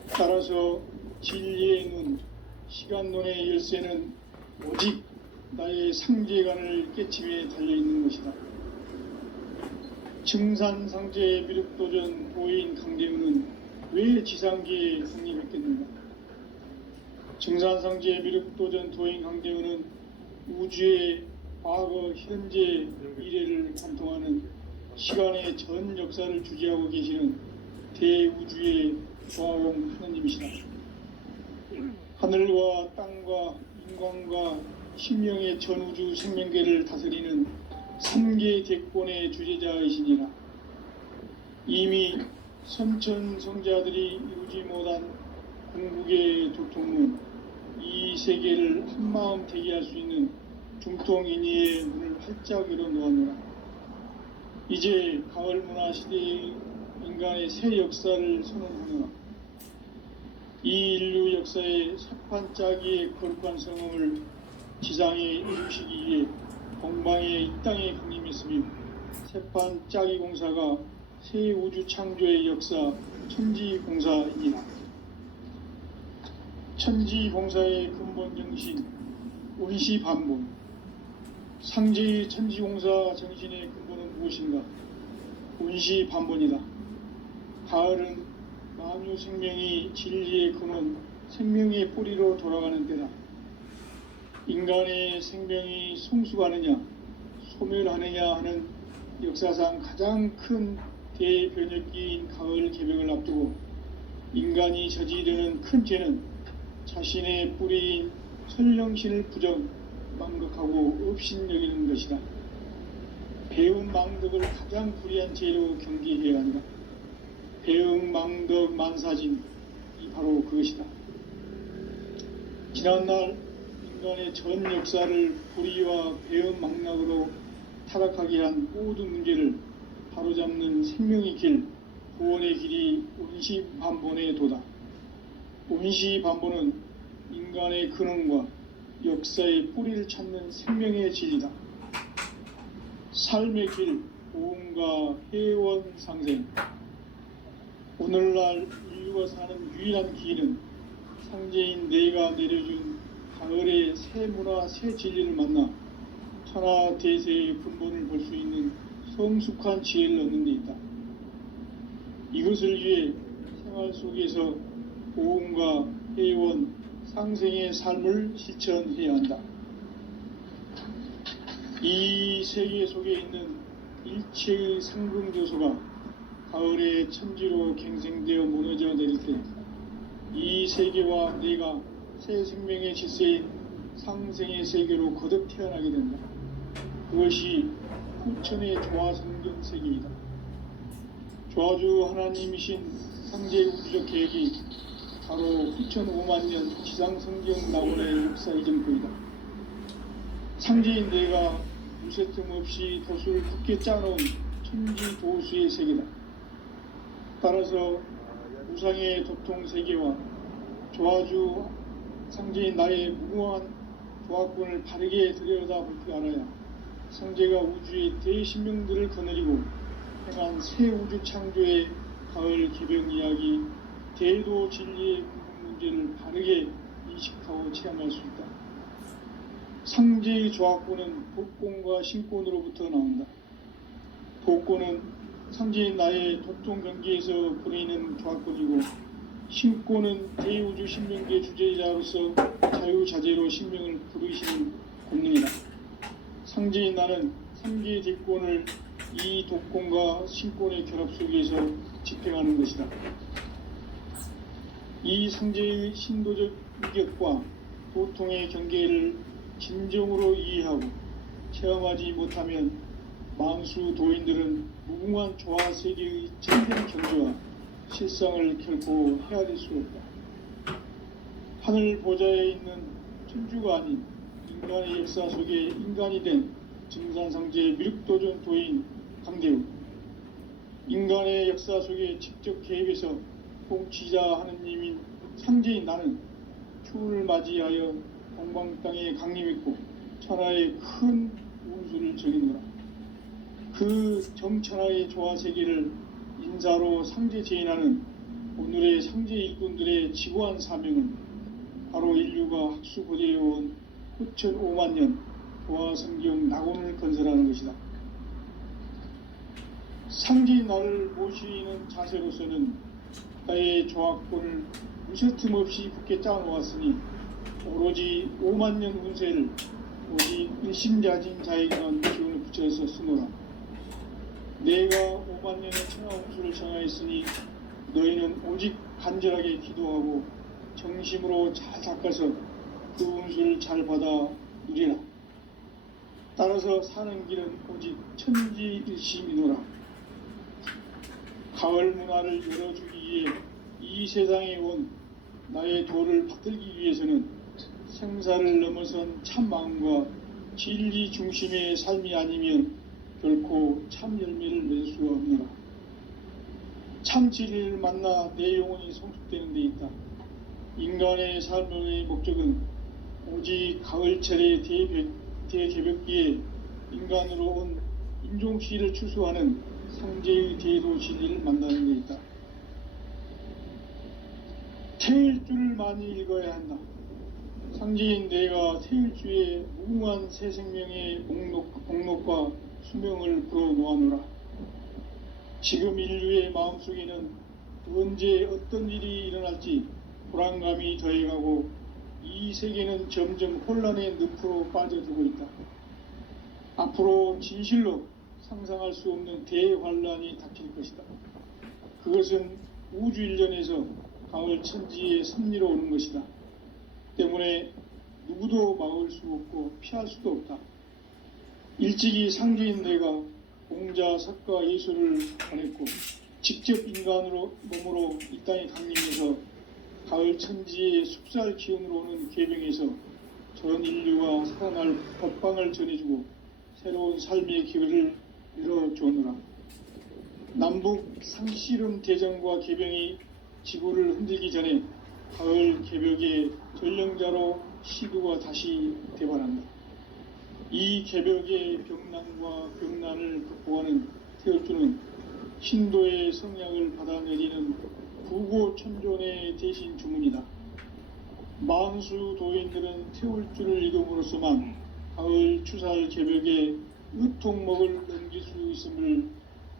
따라서 진리의 눈, 시간론의 열쇠는 오직 나의 상제관을 깨침에 달려있는 것이다. 증산상제 미륵도전 도인 강대훈은 왜 지상계에 성립했겠는가? 증산상제 미륵도전 도인 강대훈은 우주의 과거, 현재, 미래를 관통하는 시간의 전 역사를 주재하고 계시는 대우주의 조화공 하느님이시다. 하늘과 땅과 인간과 신명의 전우주 생명계를 다스리는 3계 대권의 주제자이시니라. 이미 선천성자들이 이루지 못한 궁극의 도통문, 이 세계를 한마음 되게 할 수 있는 중통인의의 문을 활짝 열어놓았노라. 이제 가을 문화 시대의 인간의 새 역사를 선언하노라. 이 인류 역사의 석판짜기의 거룩한 성음을 지상에 이루시기 위해 동방의 이 땅에 강림했으며 세판짜기 공사가 새 우주 창조의 역사 천지공사이니라. 천지공사의 근본 정신 원시반본. 상제의 천지공사 정신의 근본은 무엇인가? 원시반본이다. 가을은 만유 생명이 진리의 근원, 생명의 뿌리로 돌아가는 때다. 인간의 생명이 성숙하느냐, 소멸하느냐 하는 역사상 가장 큰 대변혁기인 가을 개벽을 앞두고 인간이 저지르는 큰 죄는 자신의 뿌리인 설령신을 부정, 망덕하고 업신여기는 것이다. 배운 망덕을 가장 불의한 죄로 경계해야 한다. 배응, 망덕, 만사진 바로 그것이다. 지난날 인간의 전 역사를 불의와 배은망락으로 타락하게 한 모든 문제를 바로잡는 생명의 길, 구원의 길이 온시반본의 도다. 온시반본은 인간의 근원과 역사의 뿌리를 찾는 생명의 진리다. 삶의 길, 보험과 회원 상생. 오늘날 인류가 사는 유일한 길은 상제인 내가 내려준 가을의 새 문화, 새 진리를 만나 천하 대세의 근본을 볼 수 있는 성숙한 지혜를 얻는 데 있다. 이것을 위해 생활 속에서 보험과 회원, 상생의 삶을 실천해야 한다. 이 세계 속에 있는 일체의 상승조소가 가을의 천지로 갱생되어 무너져 내릴 때 이 세계와 내가 새 생명의 질서인 상생의 세계로 거듭 태어나게 된다. 그것이 후천의 조화성경 세계이다. 조화주 하나님이신 상제 우주적 계획이 바로 후천 5만 년 지상성경 낙원의 역사 이전거이다. 상제인 내가 무쇠틈 없이 돛을 굳게 짜놓은 천지 도수의 세계다. 따라서 우상의 도통 세계와 조화주 상제인 나의 무궁한 조화권을 바르게 들여다볼 줄 알아야 상제가 우주의 대신명들을 거느리고 행한 새 우주 창조의 가을 기병 이야기, 대도 진리의 궁극 문제를 바르게 인식하고 체험할 수 있다. 상제의 조화권은 복권과 신권으로부터 나온다. 복권은 상제인 나의 도통 경계에서 보내는 조화권이고, 신권은 대우주 신명계 주제자로서 자유자재로 신명을 부르시는 권능이다. 상제인 나는 3개의 뒷권을 이 독권과 신권의 결합 속에서 집행하는 것이다. 이 상제의 신도적 위격과 도통의 경계를 진정으로 이해하고 체험하지 못하면 만수 도인들은 무궁한 조화 세계의 참된 경지와 실상을 결코 헤아릴 수 없다. 하늘 보좌에 있는 천주가 아닌 인간의 역사 속에 인간이 된 증산상제의 미륵도전 도인 강대우, 인간의 역사 속에 직접 개입해서 통치자 하느님인 상제인 나는 추운을 맞이하여 동방 땅에 강림했고 천하의 큰 운수를 적이노라. 그 정천하의 조화 세계를 인사로 상제 제인하는 오늘의 상제 일꾼들의 지고한 사명은 바로 인류가 학수고대해온 후천 5만 년 조화 성경 낙원을 건설하는 것이다. 상제인 나를 모시는 자세로서는 나의 조화권을 무쇠틈 없이 굳게 짜놓았으니 오로지 5만 년 운세를 오직 일심자진 자에게만 기운을 붙여서 쓰노라. 내가 5만 년의 천하 운수를 정하였으니 너희는 오직 간절하게 기도하고 정심으로 잘 닦아서 그 운수를 잘 받아 누리라. 따라서 사는 길은 오직 천지일심이노라. 가을 문화를 열어주기 위해 이 세상에 온 나의 도를 받들기 위해서는 생사를 넘어선 참 마음과 진리 중심의 삶이 아니면 결코 참 열매를 맺을 수가 없노라. 참 진리를 만나 내 영혼이 성숙되는 데 있다. 인간의 삶의 목적은 오직 가을철의 대개벽기에 인간으로 온 인종시를 추수하는 상제의 대도 진리를 만나는 데 있다. 태일주를 많이 읽어야 한다. 상제인 내가 태일주의 무궁한 새 생명의 목록과 수명을 불어놓아노라. 지금 인류의 마음속에는 언제 어떤 일이 일어날지 불안감이 더해가고 이 세계는 점점 혼란의 늪으로 빠져들고 있다. 앞으로 진실로 상상할 수 없는 대환란이 닥칠 것이다. 그것은 우주 일전에서 가을 천지의 섭리로 오는 것이다. 때문에 누구도 막을 수 없고 피할 수도 없다. 일찍이 상제인 내가 공자, 석가, 예수를 보냈고 직접 인간으로 몸으로 이 땅에 강림해서 가을 천지의 숲살 기운으로 오는 궤병에서 전 인류가 살아날 법방을 전해주고 새로운 삶의 기회를 열어주었노라. 남북 상씨름 대전과 개병이 지구를 흔들기 전에 가을 개벽의 전령자로 시두가 다시 대발한다. 이 개벽의 병난과 병난을 극복하는 태울주는 신도의 성향을 받아내리는 부고천존의 대신 주문이다. 만수 도인들은 태울주를 이름으로서만 가을 추살 개벽에 의통목을 넘길 수 있음을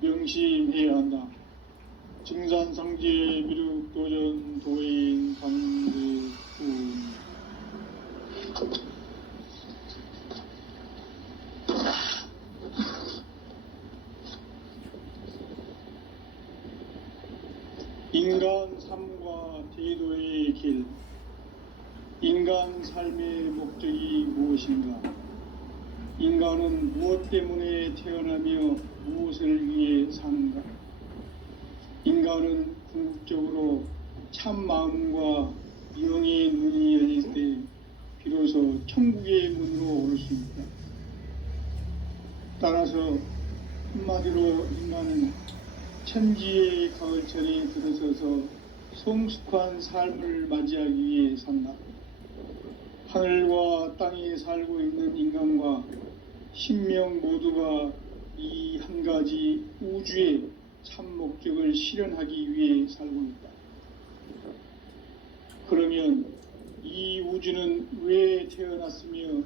명심해야 한다. 증산상제 미륵도전 도인 강대훈. 인간 삶과 대도의 길. 인간 삶의 목적이 무엇인가? 인간은 무엇 때문에 태어나며 무엇을 위해 사는가? 인간은 궁극적으로 참 마음과 영의 눈이 열릴 때 비로소 천국의 문으로 오를 수 있다. 따라서 한마디로 인간은 천지의 가을철에 들어서서 성숙한 삶을 맞이하기 위해 산다. 하늘과 땅에 살고 있는 인간과 신명 모두가 이 한 가지 우주의 참 목적을 실현하기 위해 살고 있다. 그러면 이 우주는 왜 태어났으며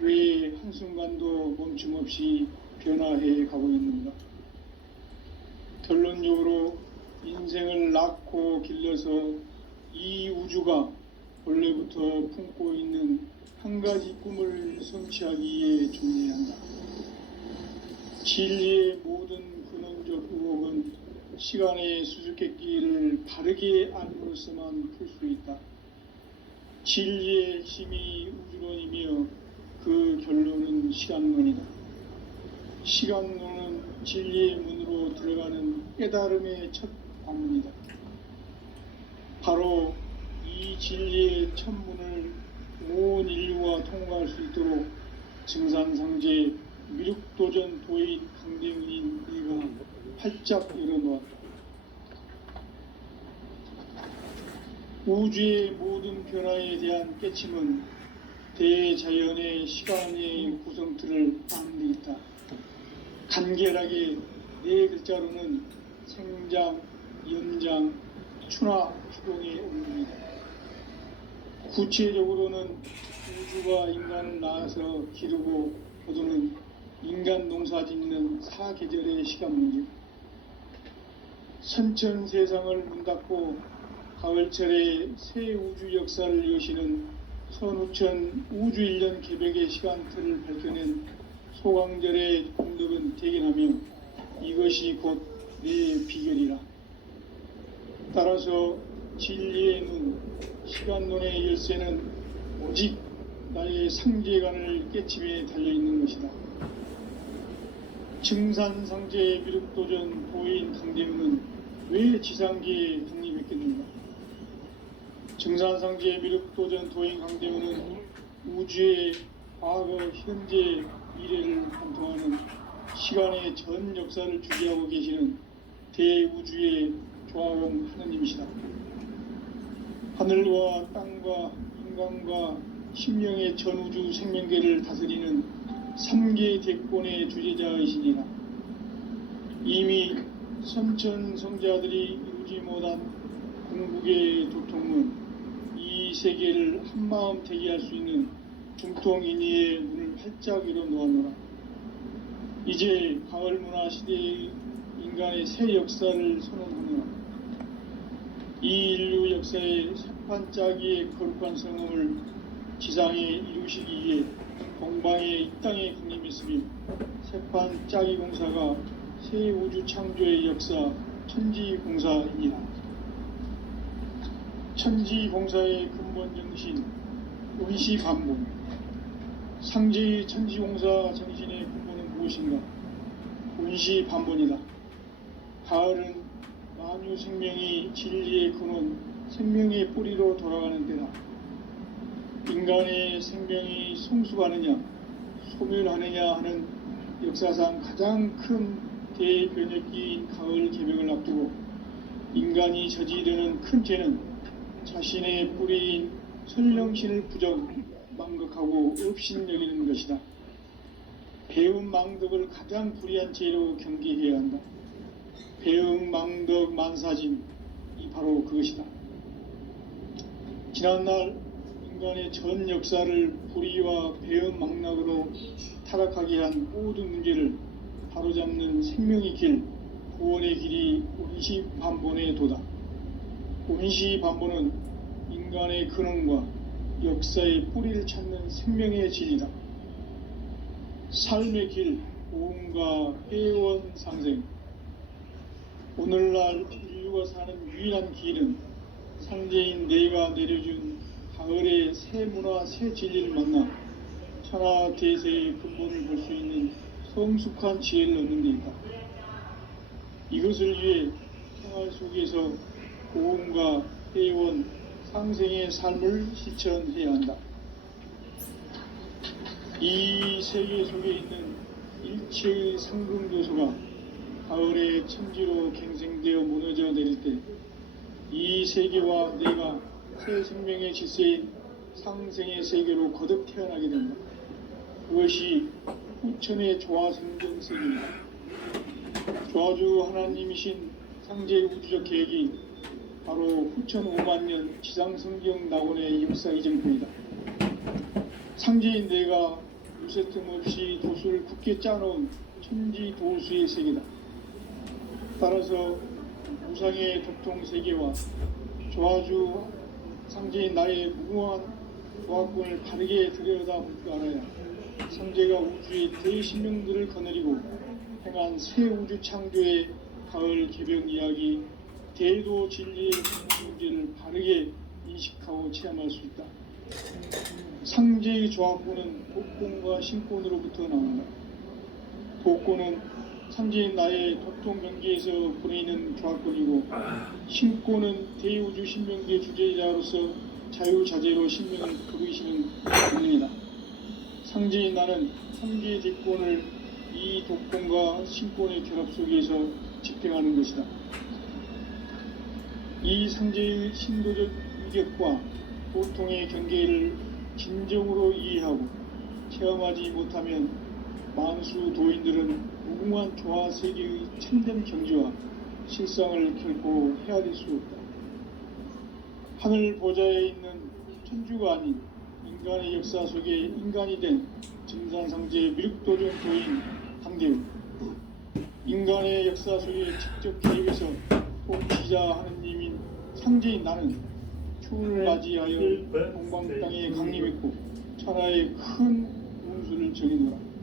왜 한순간도 멈춤없이 변화해 가고 있는가? 결론적으로 인생을 낳고 길러서 이 우주가 원래부터 품고 있는 한 가지 꿈을 성취하기 위해 존재한다. 진리의 모든 근원적 의혹은 시간의 수수께끼를 바르게 알므로서만 풀 수 있다. 진리의 힘이 우주론이며 그 결론은 시간론이다. 시간론은 진리의 문으로 들어가는 깨달음의 첫 관문이다. 바로 이 진리의 첫 문을 온 인류가 통과할 수 있도록 증산상제 미륵도전 도인 강대훈인 네가 활짝 열어놓았다. 우주의 모든 변화에 대한 깨침은 대자연의 시간의 구성틀을 아는 데 있다. 간결하게 네 글자로는 생장, 연장, 추나 추동의 원리이다. 구체적으로는 우주가 인간을 낳아서 기르고 거두는 인간 농사 짓는 사계절의 시간 문제. 선천 세상을 문 닫고 가을철에 새 우주 역사를 여시는 선우천 우주 1년 개벽의 시간틀을 밝혀낸 소강절의 공덕은 대견하며 이것이 곧 내 비결이라. 따라서 진리의 눈, 시간론의 열쇠는 오직 나의 상제관을 깨침에 달려있는 것이다. 증산상제 미륵도전 도인 강대훈은 왜 지상계에 독립했겠는가? 증산상제 미륵도전 도인 강대훈은 우주의 과거, 현재, 미래를 관통하는 시간의 전 역사를 주재하고 계시는 대우주의 조화원 하느님이시다. 하늘과 땅과 인간과 심령의 전우주 생명계를 다스리는 3계 대권의 주제자이시니라. 이미 선천성자들이 이루지 못한 궁극의 도통문, 이 세계를 한마음 대기할 수 있는 중통인의의 문을 활짝 열어놓았노라. 이제 가을 문화 시대의 인간의 새 역사를 선언하노라. 이 인류 역사의 새판짜기의 거룩한 성음을 지상에 이루시기 위해 동방의 이 땅에 군림했으며 새판짜기 공사가 새 우주 창조의 역사 천지공사입니다. 천지공사의 근본 정신 원시반복. 상제의 천지공사 정신의 근본은 무엇인가? 원시반복이다. 가을은 만유 생명이 진리의 근원 생명의 뿌리로 돌아가는 때다. 인간의 생명이 성숙하느냐 소멸하느냐 하는 역사상 가장 큰 대변혁기인 가을 개벽을 앞두고 인간이 저지르는 큰 죄는 자신의 뿌리인 선령신을 망각하고 업신여기는 것이다. 배음 망덕을 가장 불의한 죄로 경계해야 한다. 배음 망덕 만사짐이 바로 그것이다. 지난날 인간의 전 역사를 불의와 배음 망락으로 타락하게 한 모든 문제를 바로잡는 생명의 길, 구원의 길이 온시반본의 도다. 온시반본은 인간의 근원과 역사의 뿌리를 찾는 생명의 진리다. 삶의 길, 오음과 회원 상생. 오늘날 인류가 사는 유일한 길은 상제인 내가 내려준 가을의 새 문화, 새 진리를 만나 천하 대세의 근본을 볼 수 있는 성숙한 지혜를 얻는 데 있다. 이것을 위해 생활 속에서 고음과 회원, 상생의 삶을 실천해야 한다. 이 세계 속에 있는 일체의 상금 요소가 가을의 천지로 갱생되어 무너져 내릴 때 이 세계와 내가 새 생명의 질서인 상생의 세계로 거듭 태어나게 된다. 그것이 후천의 조화성경 세계이다. 조화주 하나님이신 상제의 우주적 계획이 바로 후천 5만년 지상성경 낙원의 역사 이정표이다. 상제인 내가 요새 틈 없이 도수를 굳게 짜놓은 천지 도수의 세계다. 따라서 우상의 도통 세계와 조화주 상제인 나의 무궁한 조화권을 바르게 들여다볼 줄 알아야 상제가 우주의 대신명들을 거느리고 행한 새 우주 창조의 가을 개벽 이야기 대도 진리의 문제를 바르게 인식하고 체험할 수 있다. 상제의 조화권은 복권과 신권으로부터 나온다. 복권은 상제인 나의 도통 경계에서 보내는 조화권이고 신권은 대우주 신명기의 주제자로서 자유자재로 신명을 부르시는 권능이다. 상제인 나는 상제의 대권을 이 독권과 신권의 결합 속에서 집행하는 것이다. 이 상제의 신도적 위격과 보통의 경계를 진정으로 이해하고 체험하지 못하면 만수 도인들은 무궁한 조화 세계의 참된 경지와 실상을 결코 헤아릴 수 없다. 하늘 보좌에 있는 천주가 아닌 인간의 역사 속에 인간이 된 증산상제 미륵도전 도인 당대우. 인간의 역사 속에 직접 개입해서 통치자 하느님인 상제인 나는 추을 맞이하여 동방 땅에 강림했고 천하의 큰 운수를 정해노라.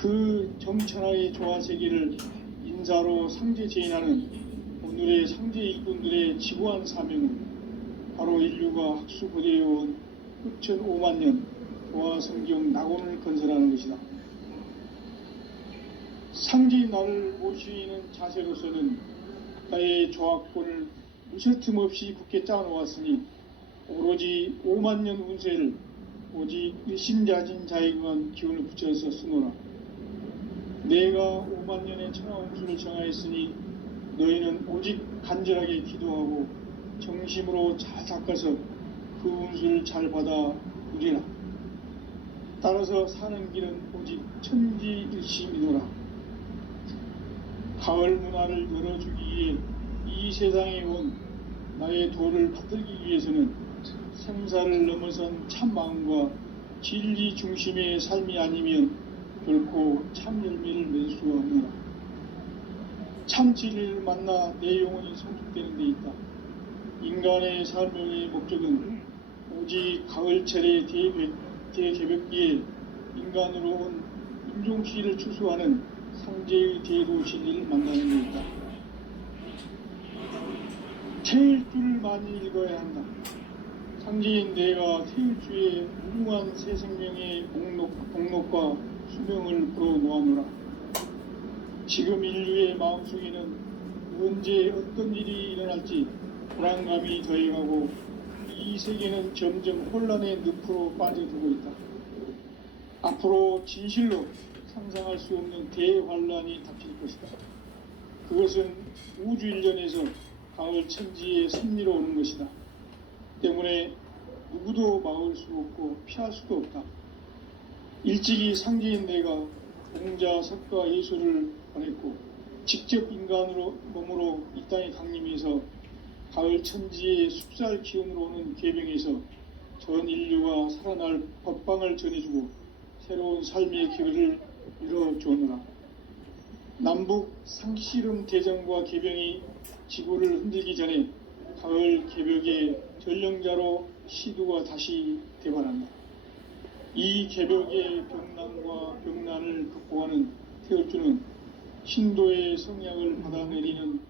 그 정천하의 조화세계를 인사로 상제 제인하는 오늘의 상제 일꾼들의 지구한 사명은 바로 인류가 학수고대해온 후천 5만년 조화성경 낙원을 건설하는 것이다. 상제인 나를 모시는 자세로서는 나의 조화권을 무쇠틈 없이 굳게 짜놓았으니 오로지 5만년 운세를 오직 일심자진 자에게만 기운을 붙여서 쓰노라. 내가 5만년의 천하운수를 정하였으니 너희는 오직 간절하게 기도하고 정심으로 잘 닦아서 그 운수를 잘 받아 누리라. 따라서 사는 길은 오직 천지일심이노라. 가을 문화를 열어주기 위해 이 세상에 온 나의 도를 받들기 위해서는 생사를 넘어선 참마음과 진리 중심의 삶이 아니면 결코 참 열매를 맺을 수가 없노라. 참 진리를 만나 내 영혼이 성숙되는 데 있다. 인간의 삶의 목적은 오직 가을철의 대개벽기에 인간으로 온 인종시를 추수하는 상제의 대도 진리를 만나는 데 있다. 태일주를 많이 읽어야 한다. 상제인 내가 태일주의 무궁한 새 생명의 목록과 수명을 불어놓아노라. 지금 인류의 마음속에는 언제 어떤 일이 일어날지 불안감이 더해가고 이 세계는 점점 혼란의 늪으로 빠져들고 있다. 앞으로 진실로 상상할 수 없는 대환란이 닥칠 것이다. 그것은 우주 일련에서 가을 천지의 섭리로 오는 것이다. 때문에 누구도 막을 수 없고 피할 수도 없다. 일찍이 상제인 내가 공자, 석가, 예수를 보냈고 직접 인간으로 몸으로 이 땅에 강림해서 가을 천지의 숲살 기운으로 오는 계병에서 전 인류가 살아날 법방을 전해주고 새로운 삶의 기회를 이뤄주었노라. 남북 상씨름 대전과 계병이 지구를 흔들기 전에 가을 개벽의 전령자로 시두가 다시 대발한다. 이 개벽의 병난과 병난을 극복하는 태울주는 신도의 성약을 받아내리는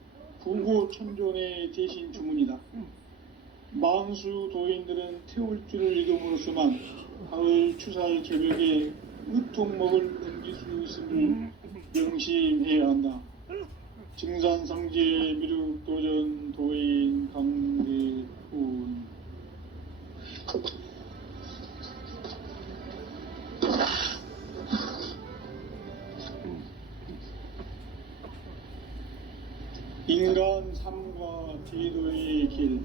부고천존의 대신 주문이다. 망수 도인들은 태울주를 이름으로서만 가을 추살 개벽의 으통목을 넘길 수 있음을 명심해야 한다. 증산상제 미륵도전 도인 강대훈. 인간 삶과 제도의 길.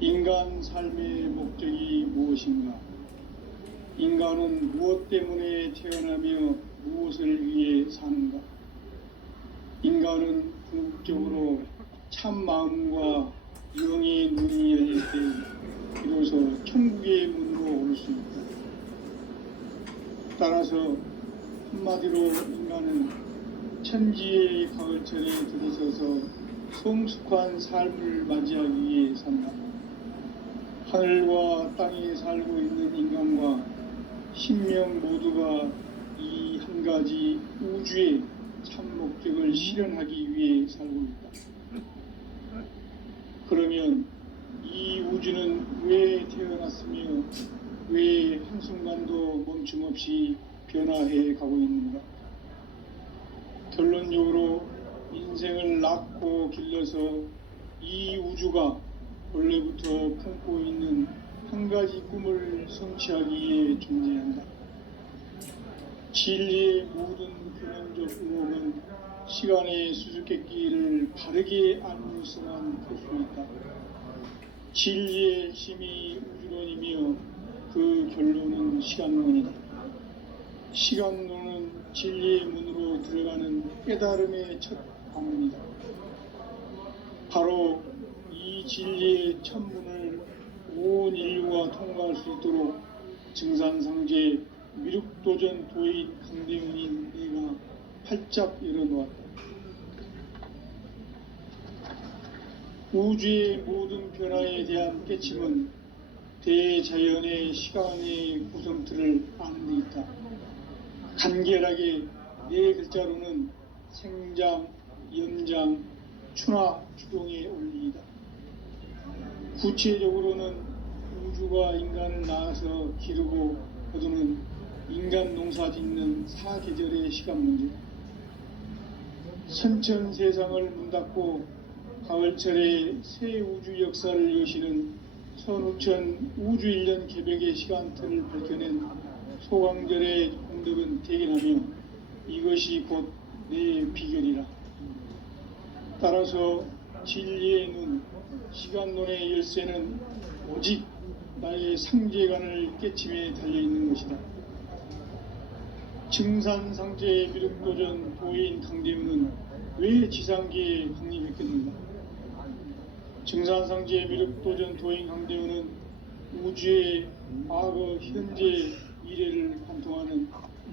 인간 삶의 목적이 무엇인가? 인간은 무엇 때문에 태어나며 무엇을 위해 사는가? 인간은 궁극적으로 참 마음과 영의 눈이 열릴 때 비로소 천국의 문으로 올 수 있다. 따라서 한마디로 인간은 천지의 가을철에 들어서서 성숙한 삶을 맞이하기 위해 산다. 하늘과 땅에 살고 있는 인간과 신명 모두가 이 한 가지 우주의 참 목적을 실현하기 위해 살고 있다. 그러면 이 우주는 왜 태어났으며 왜 한순간도 멈춤없이 변화해 가고 있는가? 결론적으로 인생을 낳고 길러서 이 우주가 원래부터 품고 있는 한 가지 꿈을 성취하기 위해 존재한다. 진리의 모든 근원적 의혹은 시간의 수수께끼를 바르게 알면서만 풀 수 있다. 진리의 힘이 우주론이며 그 결론은 시간론이다. 시간론은 진리의 문으로 들어가는 깨달음의 첫 방문이다. 바로 이 진리의 첫 문을 온 인류가 통과할 수 있도록 증산상제 미륵도전 도인 강대훈인 내가 활짝 열어놓았다. 우주의 모든 변화에 대한 깨침은 대자연의 시간의 구성틀을 아는 데 있다. 간결하게 네 글자로는 생장, 연장, 추나 추동의 원리이다. 구체적으로는 우주가 인간을 낳아서 기르고 거두는 인간 농사 짓는 사계절의 시간 문제. 선천 세상을 문 닫고 가을철에 새 우주 역사를 여시는 선우천 우주 일년 개벽의 시간틀을 밝혀낸 소강절의 공덕은 대견하며 이것이 곧 내 비결이라. 따라서 진리의 눈, 시간론의 열쇠는 오직 나의 상제관을 깨침에 달려있는 것이다. 증산상제 미륵도전 도인 강대훈은 왜 지상계에 강림했겠는가? 증산상제 미륵도전 도인 강대훈은 우주의 과거, 현재, 미래를 관통하는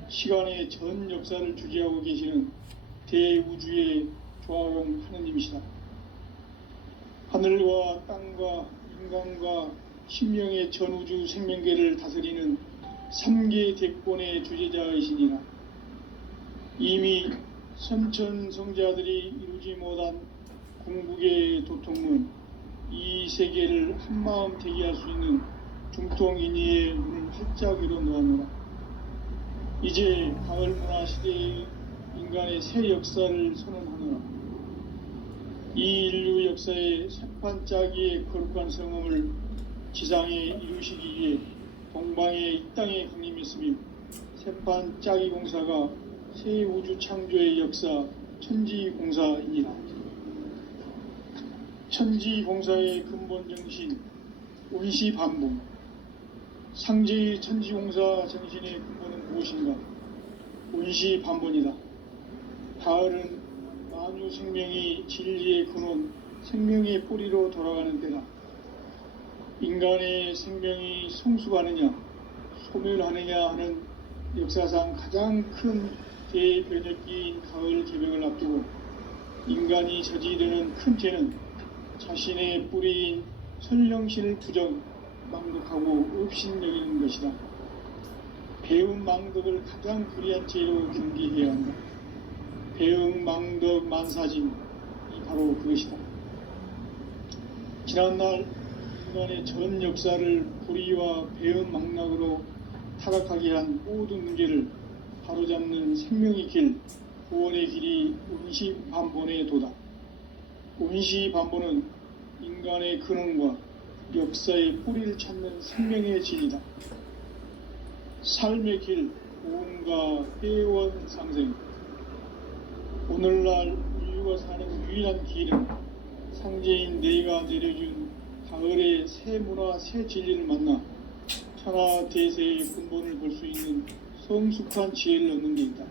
시간의 전 역사를 주재하고 계시는 대우주의 조화공 하느님이시다. 하늘과 땅과 인간과 신명의 전우주 생명계를 다스리는 3계 대권의 주제자이시니라. 이미 선천성자들이 이루지 못한 궁극의 도통문, 이 세계를 한마음 대기할 수 있는 중통인의의 문을 활짝 열어놓았노라. 이제 가을 문화 시대의 인간의 새 역사를 선언하노라. 이 인류 역사의 새판짜기의 거룩한 성음을 지상에 이루시기 위해 동방의 이 땅에 강림했으며 새판짜기 공사가 새 우주 창조의 역사 천지공사입니다. 천지공사의 근본 정신 온시반복. 상제의 천지공사 정신의 근본은 무엇인가? 온시반복이다. 가을은 만유 생명이 진리의 근원, 생명의 뿌리로 돌아가는 때다. 인간의 생명이 성숙하느냐, 소멸하느냐 하는 역사상 가장 큰 대변혁기인 가을 개명을 앞두고 인간이 저지르는 큰 죄는 자신의 뿌리인 선령신을 부정, 망독하고 업신여기는 것이다. 배움 망덕을 가장 불의한 죄로 경계해야 한다. 배움 망덕 만사진이 바로 그것이다. 지난날 인간의 전 역사를 불의와 배움 망락으로 타락하게 한 모든 문제를 바로잡는 생명의 길, 구원의 길이 온시반본의 도다. 온시반본은 인간의 근원과 역사의 뿌리를 찾는 생명의 진리다. 삶의 길, 고음과 회원 상생. 오늘날 인류가 사는 유일한 길은 상제인 내가 내려준 가을의 새 문화, 새 진리를 만나 천하 대세의 근본을 볼 수 있는 성숙한 지혜를 얻는 데 있다.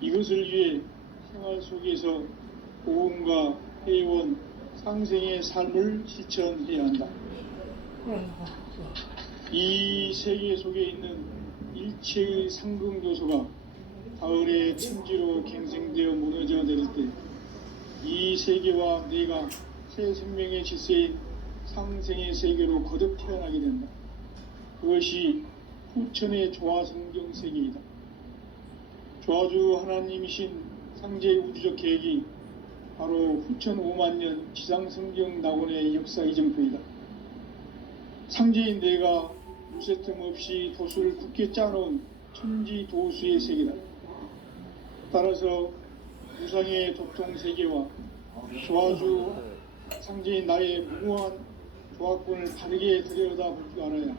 이것을 위해 생활 속에서 고음과 회원, 상생의 삶을 실천해야 한다. 이 세계 속에 있는 일체의 상승교소가 가을의 천지로 갱생되어 무너져 내릴 때 이 세계와 내가 새 생명의 질서인 상생의 세계로 거듭 태어나게 된다. 그것이 후천의 조화성경 세계이다. 조화주 하나님이신 상제의 우주적 계획이 바로 후천 5만년 지상성경 낙원의 역사 이정표이다. 상제인 내가 무쇠틈 없이 도수를 굳게 짜놓은 천지도수의 세계다. 따라서 무상의 도통세계와 조화주 상제인 나의 무모한 조화권을 바르게 들여다볼 줄 알아야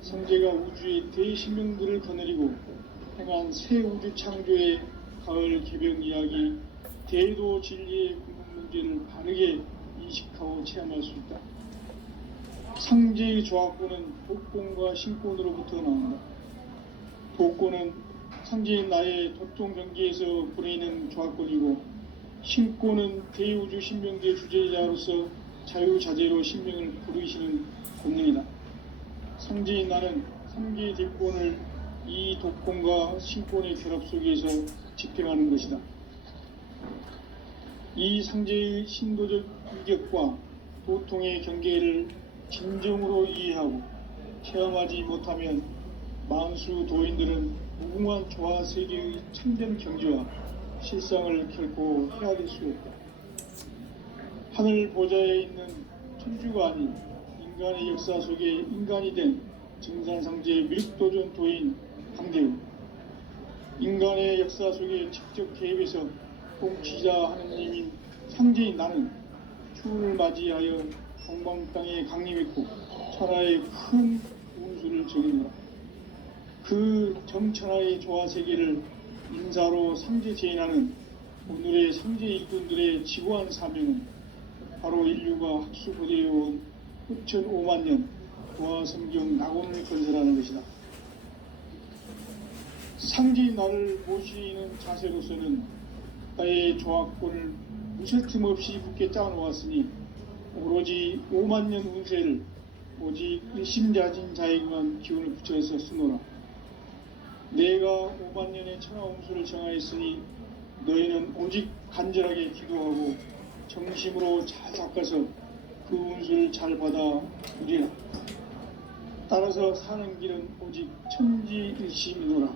상제가 우주의 대신명들을 거느리고 행한 새 우주 창조의 가을 개병 이야기, 대도 진리의 근본 문제를 바르게 인식하고 체험할 수 있다. 상제의 조화권은 독권과 신권으로부터 나온다. 독권은 상제인 나의 도통 경계에서 보내는 조화권이고, 신권은 대우주 신명계 주제자로서 자유자재로 신명을 부르시는 권능이다. 상제인 나는 3개의 대권을 이 독권과 신권의 결합 속에서 집행하는 것이다. 이 상제의 신도적 인격과 도통의 경계를 진정으로 이해하고 체험하지 못하면 만수 도인들은 무궁한 조화 세계의 참된 경지와 실상을 결코 헤아릴 수 없다. 하늘 보좌에 있는 천주가 아닌 인간의 역사 속에 인간이 된 증산상제의 밀도전 도인 강대우, 인간의 역사 속에 직접 개입해서 통치자 하느님인 상제인 나는 추운을 맞이하여 동방 땅에 강림했고 천하의 큰 운수를 적이노라. 그 정천하의 조화세계를 인사로 상제 제인하는 오늘의 상제 일꾼들의 지고한 사명은 바로 인류가 학수고대해온 후천 5만년 조화성경 낙원을 건설하는 것이다. 상제인 나를 모시는 자세로서는 나의 조화권을 무쇠틈 없이 굳게 짜놓았으니 오로지 5만년 운세를 오직 일심자진 자에게만 기운을 붙여서 쓰노라. 내가 5만년의 천하운수를 정하였으니 너희는 오직 간절하게 기도하고 정심으로 잘 닦아서 그 운수를 잘 받아 누리라. 따라서 사는 길은 오직 천지일심이노라.